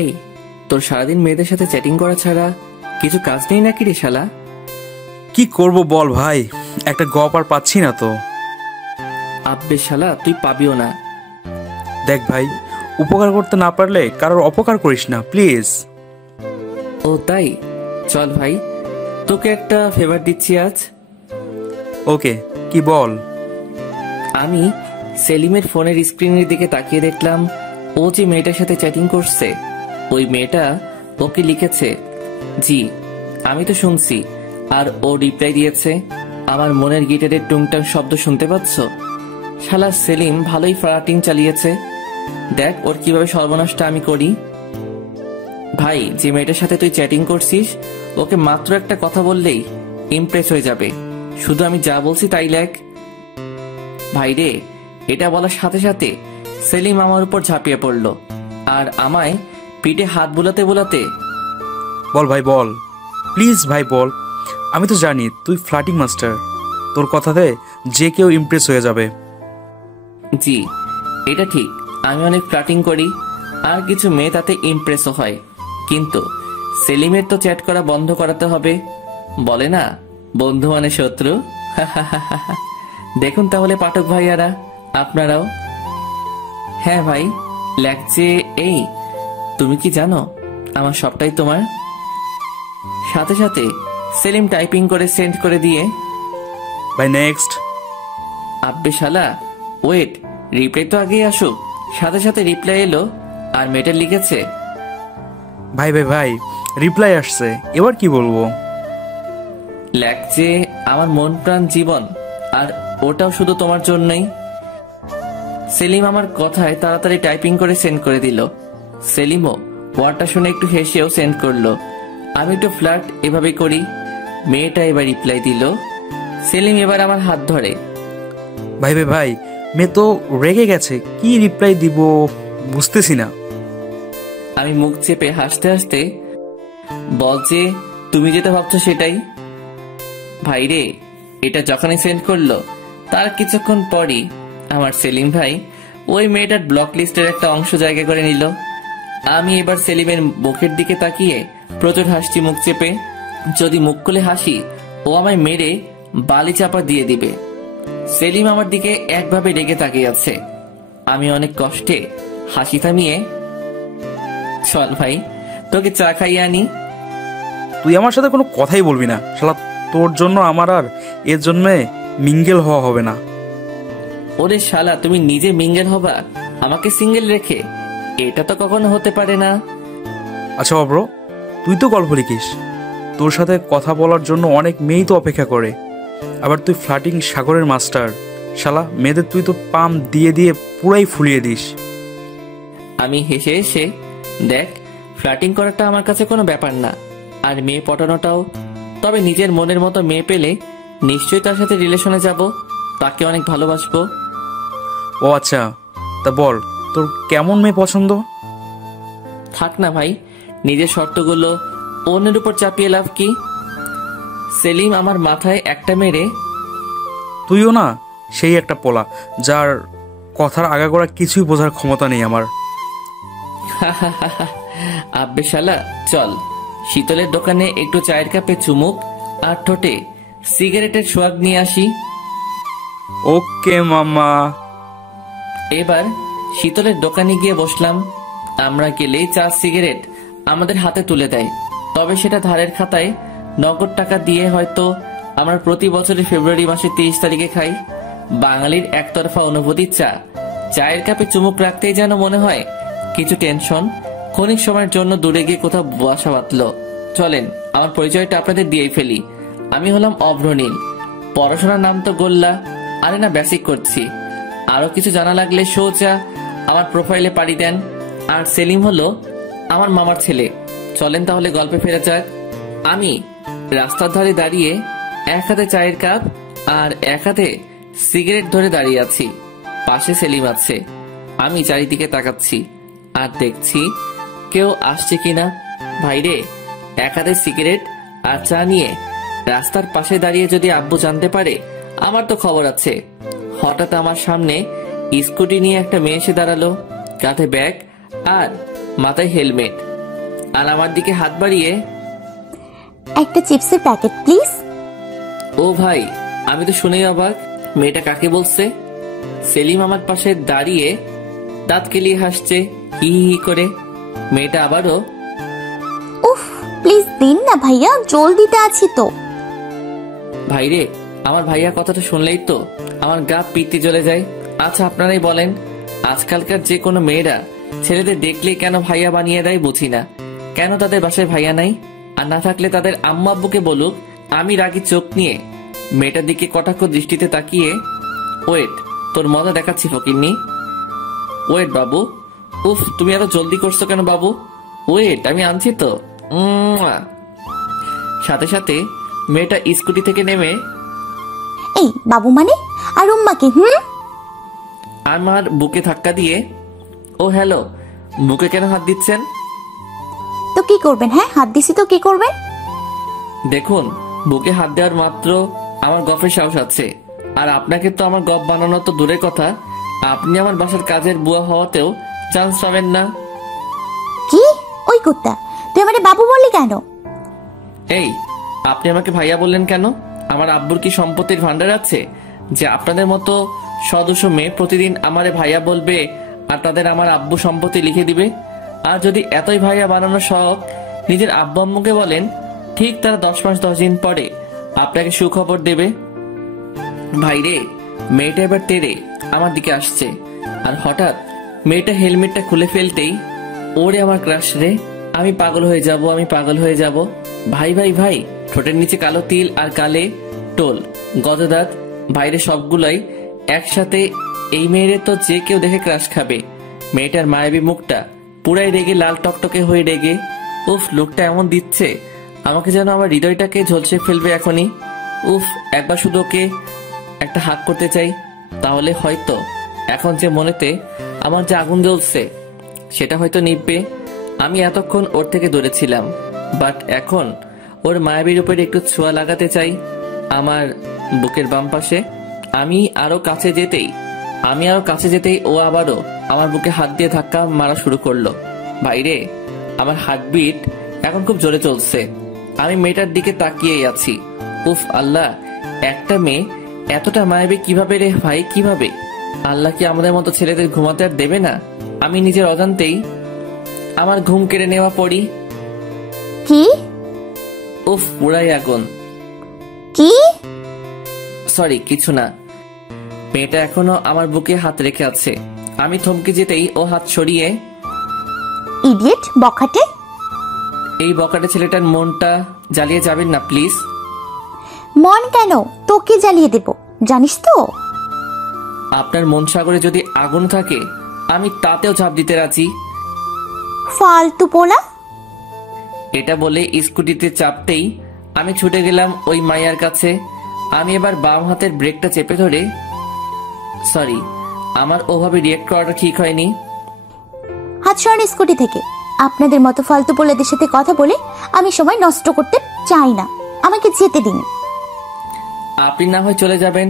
এই, তোর সারাদিন মেয়েদের সাথে চ্যাটিং করা ছাড়া কিছু কাজ নেই নাকি রে শালা? কি করব বল ভাই, একটা গপ আর পাচ্ছি না তো। আব্বে শালা, তুই পাবিও না। দেখ ভাই, উপকার করতে না পারলে কারোর অপকার করিস না প্লিজ। ও তাই, চল ভাই, তোকে একটা ফেভার দিচ্ছি আজ। ওকে, কি বল। আমি সেলিমের ফোনের স্ক্রিনের দিকে তাকিয়ে দেখলাম ও যে মেয়েটার সাথে চ্যাটিং করছে, ওই মেয়েটা ওকে লিখেছে জি। আমি তো শুনছি, আর ও রিপ্লাই দিয়েছে আমার মনের গিটারের টুংটাং শব্দ শুনতে পাচ্ছ? শালা সেলিম ভালোই ফ্লার্টিং চালিয়েছে। দেখ ওর কিভাবে সর্বনাশটা আমি করি। ভাই, যে মেয়েটার সাথে তুই চ্যাটিং করছিস, ওকে মাত্র একটা কথা বললেই ইমপ্রেস হয়ে যাবে। শুধু আমি যা বলছি তাই লেখ। ভাই রে, এটা বলার সাথে সাথে সেলিম আমার উপর ঝাঁপিয়ে পড়ল আর আমায় পিঠে হাত বুলাতে বুলাতে বল ভাই বল, প্লিজ ভাই বল। আমি তো জানি তুই ফ্লার্টিং মাস্টার, তোর কথাতে যে কেউ ইমপ্রেস হয়ে যাবে। জি, এটা ঠিক, আমি অনেক ফ্লার্টিং করি আর কিছু মেয়ে তাতে ইমপ্রেসও হয়, কিন্তু সেলিমের তো চ্যাট করা বন্ধ করাতে হবে। বলে না, বন্ধু মানে শত্রু। দেখুন তাহলে পাঠক ভাইয়ারা, আপনারাও। হ্যাঁ ভাই, লাগছে। এই, তুমি কি জানো আমার সবটাই তোমার? সাথে সাথে সেলিম টাইপিং করে সেন্ড করে দিয়ে ভাই নেক্সট। আব্বে শালা, ওয়েট, রিপ্লাই তো আগেই আসুক। সাথে সাথে রিপ্লাই এলো আর মেয়েটা লিখেছে ভাই ভাই ভাই, রিপ্লাই আসছে, এবার কি বলবো? লাগছে আমার মন প্রাণ জীবন, আর ওটাও শুধু তোমার জন্যই। সেলিম আমার কথায় তাড়াতাড়ি টাইপিং করে সেন্ড করে দিল। সেলিমও ওয়ার্ডটা শুনে একটু হেসেও সেন্ড করলো। আমি একটু ফ্লার্ট এভাবে করি। মেয়েটা এবার রিপ্লাই দিল। সেলিম এবার আমার হাত ধরে। ভাই ভাই ভাই, মেয়ে তো রেগে গেছে, কি রিপ্লাই দিব বুঝতেছি না। আমি মুখ চেপে হাসতে হাসতে বল যে তুমি যেটা ভাবছো সেটাই। ভাই রে, এটা যখনই সেন্ড করলো তার কিছুক্ষণ পরই আমার সেলিম ভাই ওই মেয়েটার ব্লক লিস্টের একটা অংশ জায়গা করে নিল। আমি এবার সেলিমের মুখের দিকে তাকিয়ে প্রচুর হাসছি মুখ চেপে। যদি মুখ খুলে হাসি, ও আমায় মেরে বালি চাপা দিয়ে দিবে। সেলিম আমার দিকে একভাবে রেগে তাকিয়ে আছে। আমি অনেক কষ্টে হাসি থামিয়ে চল ভাই, তোকে চা খাইয়ে আনি। তুই আমার সাথে কোনো কথাই বলবি না শালা, তোর জন্য আমার আর এর জন্য মিঙ্গেল হওয়া হবে না। ওরে শালা, তুমি নিজে মিঙ্গেল হবা আমাকে সিঙ্গেল রেখে? এটা তো কখনো হতে পারে না। আচ্ছা অব্র, তুই তো গল্প লিখিস, তোর সাথে কথা বলার জন্য অনেক মেয়েই তো অপেক্ষা করে। আবার তুই ফ্লার্টিং সাগরের মাস্টার, শালা মেয়েদের তুই তো পাম দিয়ে দিয়ে পুরাই ফুলিয়ে দিস। আমি হেসে হেসে, দেখ, ফ্লার্টিং করাটা আমার কাছে কোনো ব্যাপার না, আর মেয়ে পটানোটাও। তবে নিজের মনের মতো মেয়ে পেলে নিশ্চয়ই তার সাথে রিলেশনে যাব, তাকে অনেক ভালোবাসবো। ও আচ্ছা, তা বল তোর কেমন মেয়ে পছন্দ? থাক না ভাই, নিজের শর্তগুলো অন্যের উপর চাপিয়ে লাভ কি? সেলিম আমার মাথায় একটা মেরে তুইও না সেই একটা পোলা, যার কথার আগাগোড়া কিছুই বোঝার ক্ষমতা নেই আমার। আব্বে শালা, চল শীতলের দোকানে একটু চায়ের কাপে চুমুক আর ঠোঁটে সিগারেটের সোয়াগ নিয়ে আসি। ওকে মামা। এবার শীতলের দোকানে গিয়ে বসলাম। আমরা গেলেই চা সিগারেট আমাদের হাতে তুলে দেয়, তবে সেটা ধারের খাতায় নগদ টাকা দিয়ে হয়তো আমরা প্রতি বছরের ফেব্রুয়ারি মাসের 30 তারিখে খাই। বাঙালির একতরফা অনুভূতি চা। চায়ের কাপে চুমুক রাখতেই যেন মনে হয় কিছু টেনশন ক্ষণিক সময়ের জন্য দূরে গিয়ে কোথাও বাসা বাঁধলো। চলেন আমার পরিচয়টা আপনাদের দিয়েই ফেলি। আমি হলাম অভ্রনীল। পড়াশোনার নাম তো গোল্লা, আরে না বেসিক করছি। আরো কিছু জানা লাগলে সোজা আমার প্রোফাইলে পাড়ি দেন। আর সেলিম হলো আমার মামার ছেলে। চলেন তাহলে গল্পে ফেরা যাক। আমি রাস্তার ধারে দাঁড়িয়ে এক হাতে চায়ের কাপ আর এক হাতে সিগারেট ধরে দাঁড়িয়ে আছি। পাশে সেলিম আছে। আমি চারিদিকে তাকাচ্ছি আর দেখছি কেউ আসছে কিনা। ভাইরে, এক হাতে সিগারেট আর চা নিয়ে রাস্তার পাশে দাঁড়িয়ে যদি আব্বু জানতে পারে আমার তো খবর আছে। হঠাৎ আমার সামনে স্কুটি নিয়ে একটা মেয়ে এসে দাঁড়ালো, কাঁধে ব্যাগ আর মাথায় হেলমেট। আর আমার দিকে হাত বাড়িয়ে, একটা চিপসের প্যাকেট প্লিজ। ও ভাই, আমি তো শুনেই অবাক, মেয়েটা কাকে বলছে? সেলিম আমার পাশে দাঁড়িয়ে দাঁত কেলিয়ে হাসছে হি হি হি করে। মেয়েটা আবারও, উফ প্লিজ দিন না ভাইয়া, জলদিতে আছি তো। ভাইরে, আমার ভাইয়া কথাটা শুনলেই তো আমার গা পিত্তি জ্বলে যায়। আচ্ছা আপনারাই বলেন, আজকালকার যে কোনো মেয়েরা ছেলেদের দেখলেই কেন ভাইয়া বানিয়ে দেয় বুঝি না। কেন তাদের বাসায় ভাইয়া নাই? আর না থাকলে তাদের আম্মু আব্বুকে বলুক। আমি রাগি চোখ নিয়ে মেয়েটার দিকে কটাক্ষ দৃষ্টিতে তাকিয়ে, ওয়েট, তোর মজা দেখাচ্ছি ফকিন্নি। ওয়েট বাবু। উফ, তুমি এত জলদি করছো কেন বাবু? ওয়েট, আমি আনছি তো। সাথে সাথে মেয়েটা স্কুটি থেকে নেমে এই বাবু মানে আর উম্মাকে আমার বুকে ধাক্কা দিয়ে, ও হ্যালো, বুকে কেন হাত দিচ্ছেন? তো কি করবেন? হ্যাঁ হাত দিছি তো কি করবেন? দেখুন, বুকে হাত দেওয়ার মাত্র আমার গফের সাহস আছে। আর আপনাকে তো আমার গপ বানানো তো দূরের কথা, আপনি আমার বাসার কাজের বুয়া হওয়াতেও চান্স পাবেন না। কি? ওই কুত্তা, তুই আমারে বাবু বললি কেন? এই, আপনি আমাকে ভাইয়া বললেন কেন? আমার আব্বুর কি সম্পত্তির ভান্ডার আছে যে আপনাদের মতো সদস্য মেয়ে প্রতিদিন আমারে ভাইয়া বলবে আর তাদের আমার আব্বু সম্পত্তি লিখে দিবে? আর যদি এতই ভাইয়া বানানোর শখ নিজের আব্বু আম্মুকে বলেন, ঠিক তারা 10 মাস 10 দিন পরে আপনাকে সুখবর দেবে। ভাইরে, মেয়েটা এবার তেড়ে আমার দিকে আসছে, আর হঠাৎ মেয়েটা হেলমেটটা খুলে ফেলতেই, ওরে আমার ক্রাশ রে, আমি পাগল হয়ে যাব, আমি পাগল হয়ে যাব। ভাই ভাই ভাই, ঠোঁটের নিচে কালো তিল আর কালে টোল, গজদাঁত, বাইরে সবগুলাই একসাথে। এই মেয়েরে তো যে কেউ দেখে ক্রাশ খাবে। মেয়েটার মায়াবী মুখটা পুরাই রেগে লাল টকটকে হয়ে রেগে। উফ, লোকটা এমন দিচ্ছে আমাকে যেন আমার হৃদয়টাকে ঝলসে ফেলবে এখনই। উফ, একবার শুধু ওকে একটা হাত করতে চাই, তাহলে হয়তো এখন যে মনেতে আমার যে আগুন জ্বলছে সেটা হয়তো নিভবে। আমি এতক্ষণ ওর থেকে দূরে ছিলাম, বাট এখন ওর মায়াবীর উপরে একটু ছোঁয়া লাগাতে চাই আমার বুকের বাম পাশে। আমি আরো কাছে যেতেই ও আবারও আমার বুকে হাত দিয়ে ধাক্কা মারা শুরু করলো। ভাইরে, আমার হার্টবিট এখন খুব জোরে চলছে। আমি মেয়েটার দিকে তাকিয়েই আছি। উফ আল্লাহ, একটা মেয়ে এতটা মায়াবী কিভাবে রে ভাই, কিভাবে? আল্লাহ কি আমাদের মতো ছেলেদের ঘুমাতে আর দেবে না? আমি নিজের অজান্তেই আমার ঘুম কেড়ে নেওয়া পড়ি। কি? উফ, পুরাই আগুন। কি? সরি, কিছু না। মেয়েটা এখনো আমার বুকে হাত রেখে আছে। আমি থমকে যেতেই ও হাত সরিয়ে, ইডিয়েট, বখাটে। এই বকাটে ছেলেটার মনটা জ্বালিয়ে যাবেন না প্লিজ। মন কেন? তোকে জ্বালিয়ে দেব, জানিস তো। আপনার মন সাগরে যদি আগুন থাকে আমি তাতেও ঝাঁপ দিতে রাজি। ফালতু পোলা। এটা বলে স্কুটিতে চাপতেই আমি ছুটে গেলাম ওই মাইয়ার কাছে। আমি এবার বাম হাতের ব্রেকটা চেপে ধরে, সরি, আমার ওভাবে রিয়েক্ট করাটা ঠিক হয়নি। হাত সরান স্কুটি থেকে। আপনাদের মতো ফালতু পোলাদের সাথে কথা বলে আমি সময় নষ্ট করতে চাই না, আমাকে যেতে দিন। আপনি না হয় চলে যাবেন,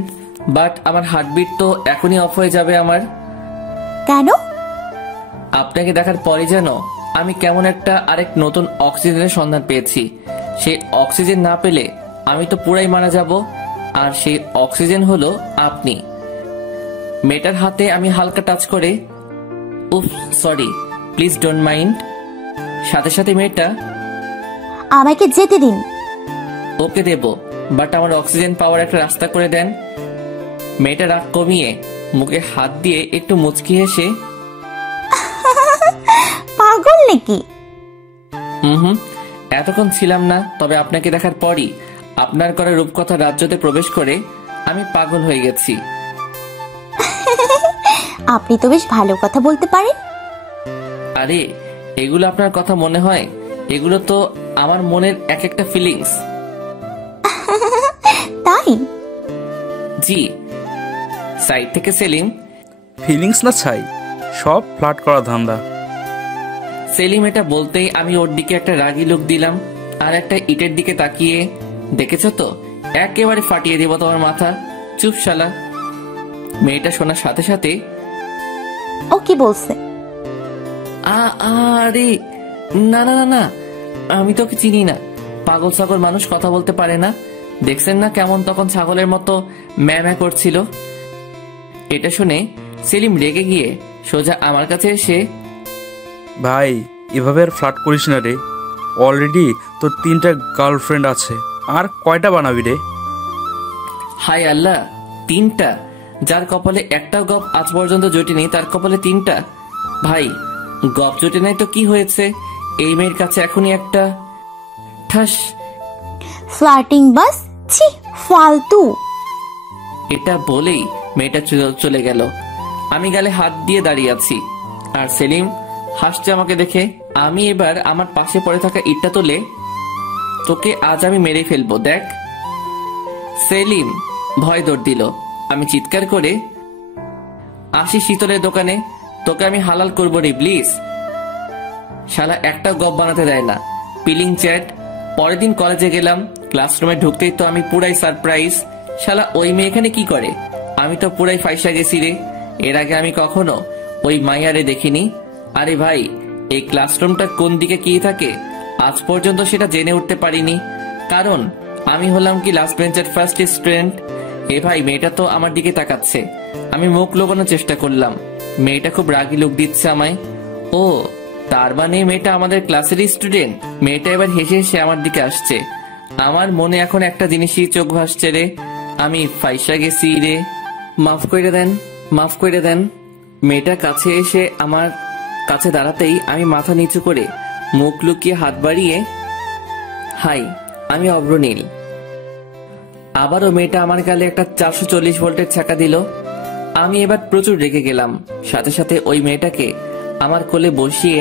বাট আমার হার্টবিট তো এখনই অফ হয়ে যাবে আমার। কেন? আপনাকে দেখার পরে যেন আমি কেমন একটা আরেক নতুন অক্সিজেনের সন্ধান পেয়েছি। সেই অক্সিজেন না পেলে আমি তো পুরাই মারা যাব, আর সেই অক্সিজেন হলো আপনি। মেয়েটার হাতে আমি হালকা টাচ করে, উফ সরি, প্লিজ ডোন্ট মাইন্ড। সাথে সাথে মেয়েটা, আমাকে যেতে দিন। ওকে দেব, বাট আমার অক্সিজেন পাওয়ার একটা রাস্তা করে দেন। মেয়েটা রাগ কমিয়ে মুখে হাত দিয়ে একটু মুচকি হেসে, পাগল নাকি? হুম, এতক্ষণ ছিলাম না, তবে আপনাকে দেখার পরই আপনার করা রূপকথা রাজ্যতে প্রবেশ করে আমি পাগল হয়ে গেছি। আপনি তো বেশ ভালো কথা বলতে পারেন। আরে, এগুলো আপনার কথা মনে হয়? এগুলো তো আমার মনের এক একটা ফিলিংস। তাই? জি। সাইড থেকে সেলিম, ফিলিংস না ছাই, সব ফ্লার্ট করা ধান্দা। সেলিম এটা বলতেই আমি ওর দিকে একটা রাগী লুক দিলাম আর একটা ইটের দিকে তাকিয়ে, দেখেছ তো, একেবারে ফাটিয়ে দেব তোমার মাথা। চুপ শালা। মেয়েটা শোনার সাথে সাথে, ও কি বলছে? আরে না না না না, আমি তোকে চিনি না। পাগল ছাগল মানুষ কথা বলতে পারে না। দেখছেন না কেমন তখন ছাগলের মতো ম্যাঁ করছিল। এটা শুনে সেলিম রেগে গিয়ে সোজা আমার কাছে এসে, ভাই এভাবে আর ফ্লার্ট করিস না রে। অলরেডি তোর 3টা গার্লফ্রেন্ড আছে, আর কয়টা বানাবি রে? হায় আল্লাহ, 3টা? যার কপালে একটাও গপ আজ পর্যন্ত জুটেনি তার কপালে 3টা? ভাই, গপ জুটে নাই তো কি হয়েছে? এই মেয়ের কাছে এখনই একটা ঠাস। ফ্লার্টিং বাস, ছি ফালতু। এটা বলেই মেয়েটা চলে গেল। আমি গালে হাত দিয়ে দাঁড়িয়ে আছি, আর সেলিম হাসছে আমাকে দেখে। আমি এবার আমার পাশে পড়ে থাকা ইটটা তুলে, তোকে আজ আমি মেরে ফেলবো দেখ। সেলিম ভয় দৌড় দিল। আমি চিৎকার করে, আসি শীতলের দোকানে, তোকে আমি হালাল করবো রে প্লিজ। শালা একটা গপ বানাতে দেয় না, পিলিং চ্যাট। পরের দিন কলেজে গেলাম, ক্লাসরুমে ঢুকতেই তো আমি পুরাই সারপ্রাইজ। শালা ওই মেয়ে এখানে কি করে? আমি তো পুরাই ফাইসা গেছি রে। এর আগে আমি কখনো ওই মাইয়ারে দেখিনি। আরে ভাই, এই ক্লাসরুমটা কোন দিকে কি থাকে আজ পর্যন্ত সেটা জেনে উঠতে পারিনি, কারণ আমি হলাম কি লাস্ট বেঞ্চের ফার্স্ট স্টুডেন্ট। এ ভাই, মেয়েটা তো আমার দিকে তাকাচ্ছে। আমি মুখ লোকানোর চেষ্টা করলাম। মেয়েটা খুব রাগি লুক দিচ্ছে আমায়। ও, তার মানে মেয়েটা আমাদের ক্লাসেরই স্টুডেন্ট। মেয়েটা এবার হেসে হেসে আমার দিকে আসছে। আমার মনে এখন একটা জিনিসই চোখ ভাসছে রে, আমি ফাইসা গেছি রে। মাফ করে দেন, মাফ করে দেন। মেয়েটা কাছে এসে আমার কাছে দাঁড়াতেই আমি মাথা নিচু করে মুখ লুকিয়ে হাত বাড়িয়ে, হাই, আমি অভ্রনীল। আবারও মেয়েটা আমার গালে একটা 440 ভোল্টের ছাকা দিল। আমি এবার প্রচুর রেগে গেলাম। সাথে সাথে ওই মেয়েটাকে আমার কোলে বসিয়ে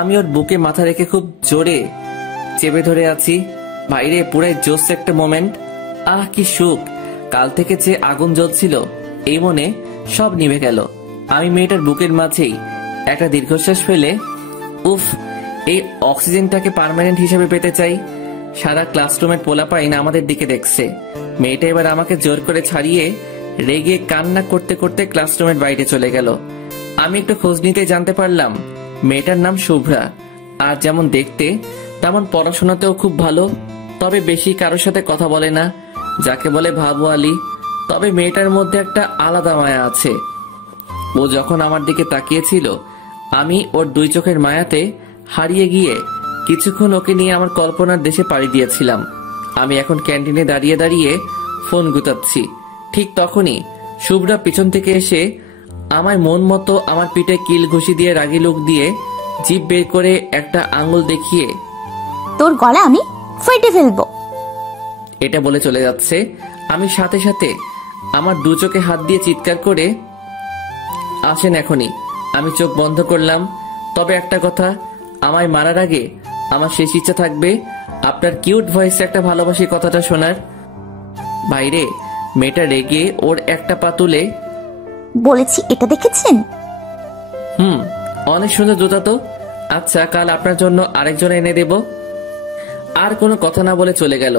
আমি ওর বুকে মাথা রেখে খুব জোরে চেপে ধরে আছি। বাইরে পুরাই জোস একটা মোমেন্ট। আহ কি সুখ! কাল থেকে যে আগুন জ্বলছিল এই মনে সব নিভে গেল। আমি মেয়েটার বুকের মাঝেই একটা দীর্ঘশ্বাস ফেলে, উফ, এই অক্সিজেনটাকে পার্মানেন্ট হিসেবে পেতে চাই। সারা ক্লাসরুমের পোলাপাইন আমাদের দিকে দেখছে। মেয়েটা এবার আমাকে জোর করে ছাড়িয়ে রেগে কান্না করতে করতে ক্লাসরুমের বাইরে চলে গেল। আমি একটু খোঁজ নিতে জানতে পারলাম মেয়েটার নাম শুভ্রা। আর যেমন দেখতে তেমন পড়াশোনাতেও খুব ভালো, তবে বেশি কারোর সাথে কথা বলে না, যাকে বলে ভাবু আলী। তবে মেয়েটার মধ্যে একটা আলাদা মায়া আছে। ও যখন আমার দিকে তাকিয়েছিল আমি ওর 2 চোখের মায়াতে হারিয়ে গিয়ে কিছুক্ষণ ওকে নিয়ে আমার কল্পনার দেশে পাড়ি দিয়েছিলাম। আমি এখন ক্যান্টিনে দাঁড়িয়ে দাঁড়িয়ে ফোন গুতাচ্ছি। ঠিক তখনই শুভ্রা পিছন থেকে এসে আমায় মন মতো আমার পিঠে কিল ঘুষি দিয়ে রাগি লুক দিয়ে জিভ বের করে একটা আঙ্গুল দেখিয়ে, তোর গলা আমি ফেটে ফেলবো, এটা বলে চলে যাচ্ছে। আমি সাথে সাথে আমার 2 চোখে হাত দিয়ে চিৎকার করে, আসেন এখনই। আমি চোখ বন্ধ করলাম। তবে একটা কথা, আমায় মারার আগে আমার শেষ ইচ্ছা থাকবে আপনার কিউট ভয়েসে একটা ভালোবাসি কথাটা শোনার। বাইরে মেয়েটা রেগে ওর একটা পা তুলে, বলেছি এটা দেখেছেন? অনেক সুন্দর জুতা তো। আচ্ছা, কাল আপনার জন্য আরেকজন এনে দেব। আর কোনো কথা না বলে চলে গেল।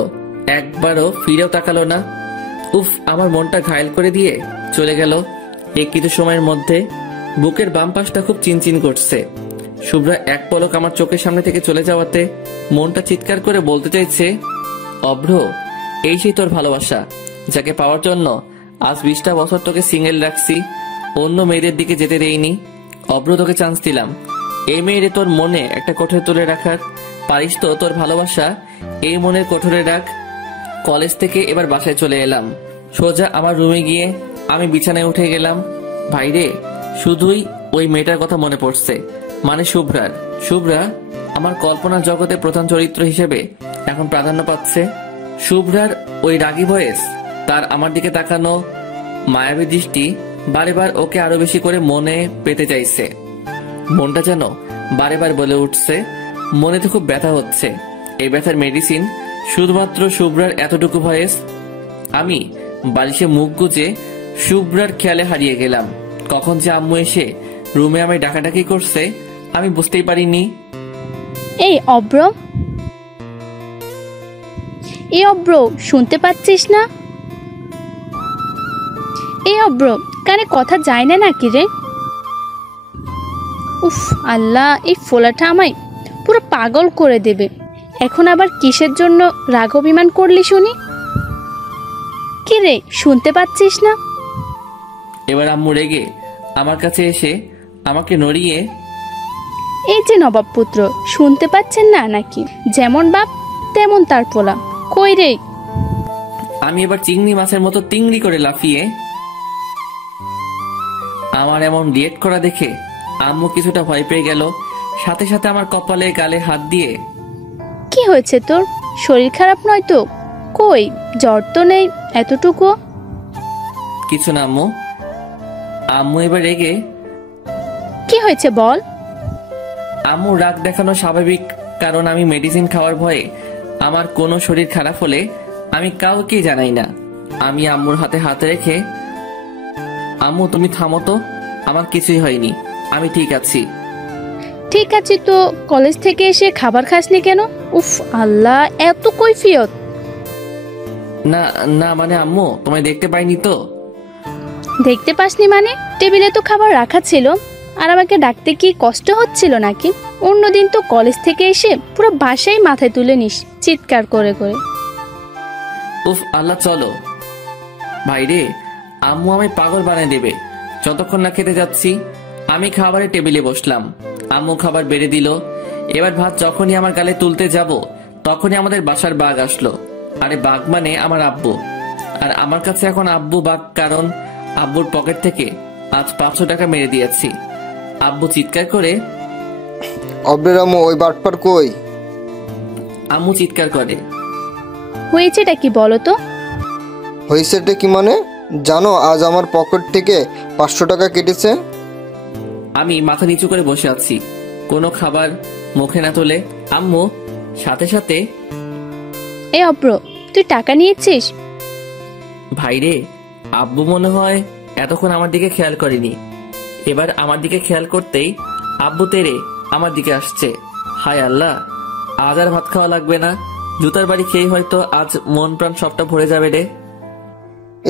একবারও ফিরেও তাকালো না। উফ, আমার মনটা ঘায়েল করে দিয়ে চলে গেল। এই কিছু সময়ের মধ্যে বুকের বাম পাশটা খুব চিনচিন করছে। শুভ্রা এক পলক আমার চোখের সামনে থেকে চলে যাওয়াতে মনটা চিৎকার করে বলতে চাইছে, অভ্র, এই সেই তোর ভালোবাসা, যাকে পাওয়ার জন্য আজ 20টা বছর তোকে সিঙ্গেল রাখছি, অন্য মেয়েদের দিকে যেতে দেইনি। অভ্র, তোকে চান্স দিলাম এই মেয়েরে তোর মনে একটা কোঠরে তুলে রাখার। পারিস তো তোর ভালোবাসা এই মনের কোঠরে রাখ। কলেজ থেকে এবার বাসায় চলে এলাম। সোজা আমার রুমে গিয়ে আমি বিছানায় উঠে গেলাম। ভাইরে, শুধুই ওই মেয়েটার কথা মনে পড়ছে, মানে শুভ্রার। শুভ্রা আমার কল্পনার জগতে প্রধান চরিত্র হিসেবে এখন প্রাধান্য পাচ্ছে। শুভ্রার ওই রাগী ভয়েস, তার আমার দিকে তাকানো মায়াবী দৃষ্টি বারে বার ওকে আরো বেশি করে মনে পেতে চাইছে। মনটা যেন বারে বার বলে উঠছে, মনে তো খুব ব্যথা হচ্ছে। এই ব্যথার মেডিসিন শুধুমাত্র শুভ্রার এতটুকু ভয়েস। আমি বালিশে মুখ গুজে শুভ্রার খেয়ালে হারিয়ে গেলাম। কখন যে আম্মু এসে রুমে আমায় ডাকাডাকি করছে আমি বুঝতেই পারিনি। এই অব্র, এই অব্র, শুনতে পাচ্ছিস না? এই অব্র, কানে কথা যায় না নাকি রে? উফ আল্লাহ, এই ফোলাটা আমায় পুরো পাগল করে দেবে। এখন আবার কিসের জন্য রাগ অভিমান করলি শুনি? কি রে, শুনতে পাচ্ছিস না? এবার আম্মু রেগে আমার কাছে এসে আমাকে নড়িয়ে, এই যে নবাব পুত্র, শুনতে পাচ্ছেন না নাকি? যেমন বাপ তেমন তার পোলা। কই রে? আমি এবার চিংড়ি মাছের মতো তিংড়ি করে লাফিয়ে আমার এমন রিয়েক্ট করা দেখে আম্মু কিছুটা ভয় পেয়ে গেল। সাথে সাথে আমার কপালে গালে হাত দিয়ে, কি হয়েছে তোর? শরীর খারাপ নয় তো? কই, জ্বর তো নেই এতটুকু। কিছু না আম্মু। আম্মু এবার রেগে, কি হয়েছে বল? আম্মু রাগ দেখানো স্বাভাবিক, কারণ আমি মেডিসিন খাওয়ার ভয়ে আমার কোনো শরীর খারাপ হলে আমি কাউকে জানাই না। আমি আম্মুর হাতে হাত রেখে, আম্মু তুমি থামো তো, আমার কিছুই হয়নি, আমি ঠিক আছি। ঠিক আছে, তো কলেজ থেকে এসে খাবার খাসনি কেন? উফ আল্লাহ, এত কৈফিয়ত। না না, মানে আম্মু তোমায় দেখতে পাইনি তো। দেখতে পাসনি মানে? টেবিলে তো খাবার রাখা ছিল, আর আমাকে ডাকতে কি কষ্ট হচ্ছিল নাকি? অন্যদিন তো কলেজ থেকে এসে পুরো বাসায় মাথায় তুলে নিস চিৎকার করে করে। উফ আল্লাহ, চলো ভাইরে, আম্মু আমায় পাগল বানায় দেবে যতক্ষণ না খেতে যাচ্ছি। আমি খাবারের টেবিলে বসলাম, আম্মু খাবার বেড়ে দিল। এবার ভাত যখনই আমার গালে তুলতে যাব তখনই আমাদের বাসার বাঘ আসলো। আরে বাঘ মানে আমার আব্বু। আর আমার কাছে এখন আব্বু বাঘ, কারণ আব্বুর পকেট থেকে আজ 500 টাকা মেরে দিয়েছি। আব্বু চিৎকার করে, অব্রের আম্মু ওই বাটপার কই? আম্মু চিৎকার করে, হয়েছেটা কি বলো তো? হয়েছেটা কি মানে? জানো আজ আমার পকেট থেকে 500 টাকা কেটেছে। আমি মাথা নিচু করে বসে আছি, কোনো খাবার মুখে না তোলে। আম্মু সাথে সাথে, এই অব্র, তুই টাকা নিয়েছিস? ভাইরে, আব্বু মনে হয় এতক্ষণ আমার দিকে খেয়াল করেনি। এবার আমার দিকে খেয়াল করতেই আব্বু তেরে আমার দিকে আসছে। হায় আল্লাহ, আজ আর ভাত খাওয়া লাগবে না, জুতার বাড়ি খেয়ে হয়তো আজ মন প্রাণ সবটা ভরে যাবে রে।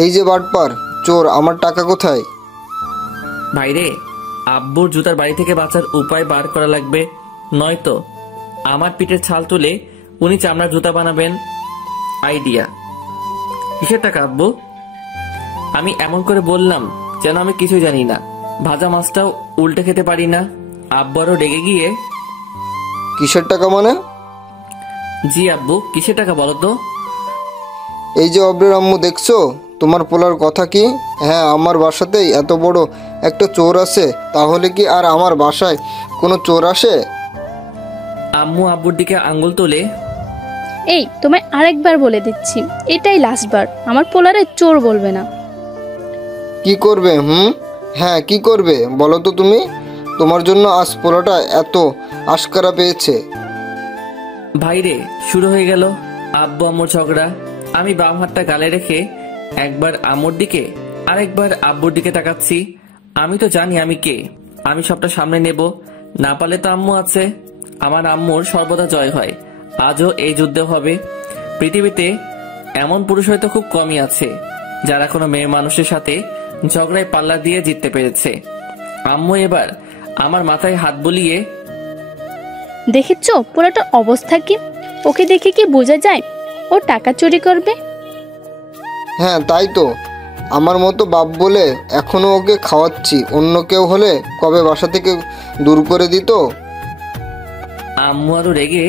এই যে বাটপার চোর, আমার টাকা কোথায়? ভাইরে, আব্বুর জুতার বাড়ি থেকে বাঁচার উপায় বার করা লাগবে, নয়তো আমার পিঠের ছাল তুলে উনি চামড়ার জুতা বানাবেন। আইডিয়া। কিসের টাকা আব্বু? আমি এমন করে বললাম যেন আমি কিছুই জানি না। ভাজা মাছটাও উল্টে খেতে পারি না। আব্বু আরো রেগে গিয়ে, কিসের টাকা মানে? জি আব্বু, কিসের টাকা বলো তো? এই যে অব্রের আম্মু, দেখছো তোমার পোলার কথা কি? হ্যাঁ, আমার বাসাতেই এত বড় একটা চোর আছে, তাহলে কি আর আমার বাসায় কোনো চোর আসে? আম্মু আব্বুর দিকে আঙ্গুল তুলে, এই তোমায় আরেকবার বলে দিচ্ছি, এটাই লাস্টবার, আমার পোলারে চোর বলবে না। কি করবে? হ্যাঁ কি করবে বলো তো তুমি? তোমার জন্য আজ পোলাটা এত আশকারা পেয়েছে। ভাইরে, শুরু হয়ে গেল আব্বু আম্মুর ঝগড়া। আমি বাম হাতটা গালে রেখে একবার আম্মুর দিকে আরেকবার আব্বুর দিকে তাকাচ্ছি। আমি তো জানি আমি কে, আমি সবটা সামনে নেব, না পারলে তো আম্মু আছে। আমার আম্মুর সর্বদা জয় হয়, আজও এই যুদ্ধে হবে। পৃথিবীতে এমন পুরুষ হয়তো খুব কমই আছে যারা কোনো মেয়ে মানুষের সাথে ঝগড়ায় পাল্লা দিয়ে জিততে পেরেছে। আম্মু এবার আমার মাথায় হাত বুলিয়ে, দেখেছো পোলাটার অবস্থা কি? ওকে দেখে কি বোঝা যায় ও টাকা চুরি করবে? হ্যাঁ তাই তো, আমার মতো বাপ বলে এখনো ওকে খাওয়াচ্ছি, অন্য কেউ হলে কবে বাসা থেকে দূর করে দিত। আম্মু আরো রেগে,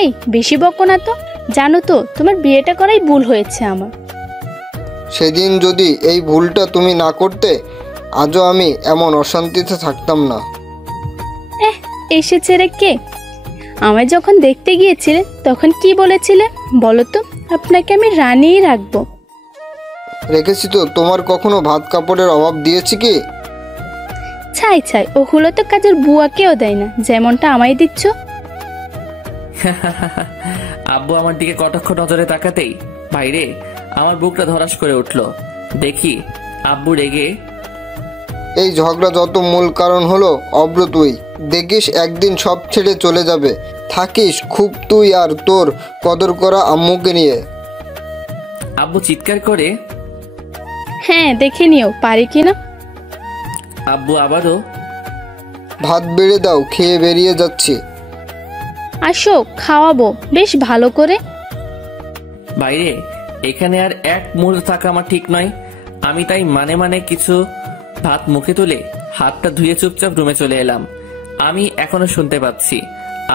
এই বেশি বকো না তো, জানো তো তোমার বিয়েটা করাই ভুল হয়েছে আমার। সেদিন যদি এই ভুলটা তুমি না করতে, আজও আমি এমন অশান্তিতে থাকতাম না। এসেছে রে কে? আমায় যখন দেখতে গিয়েছিলে তখন কি বলেছিলে বলো তো? আপনাকে আমি রানিই রাখবো। রেখেছি তো, তোমার কখনো ভাত কাপড়ের অভাব দিয়েছি কি? ছাই ছাই, ওগুলো তো কাজের বুয়াকেও দেয় না যেমনটা আমায় দিচ্ছ। আব্বু আমার দিকে কটাক্ষ নজরে তাকাতেই ভাইরে আমার বুকটা ধরাস করে উঠল। দেখি আব্বু রেগে, এই ঝগড়া যত মূল কারণ হলো অব্র তুই। দেখিস একদিন সব ছেড়ে চলে যাবে, থাকিস খুব তুই আর তোর কদর করা আম্মুকে নিয়ে। আব্বু চিৎকার করে, হ্যাঁ দেখে নিও পারি কিনা। আব্বু আবারও, ভাত বেড়ে দাও, খেয়ে বেরিয়ে যাচ্ছি। আসো, খাওয়াবো বেশ ভালো করে। বাইরে এখানে আর এক মুহূর্ত থাকা আমার ঠিক নয়। আমি তাই মানে কিছু ভাত মুখে তুলে হাতটা ধুয়ে চুপচাপ রুমে চলে এলাম। আমি এখনো শুনতে পাচ্ছি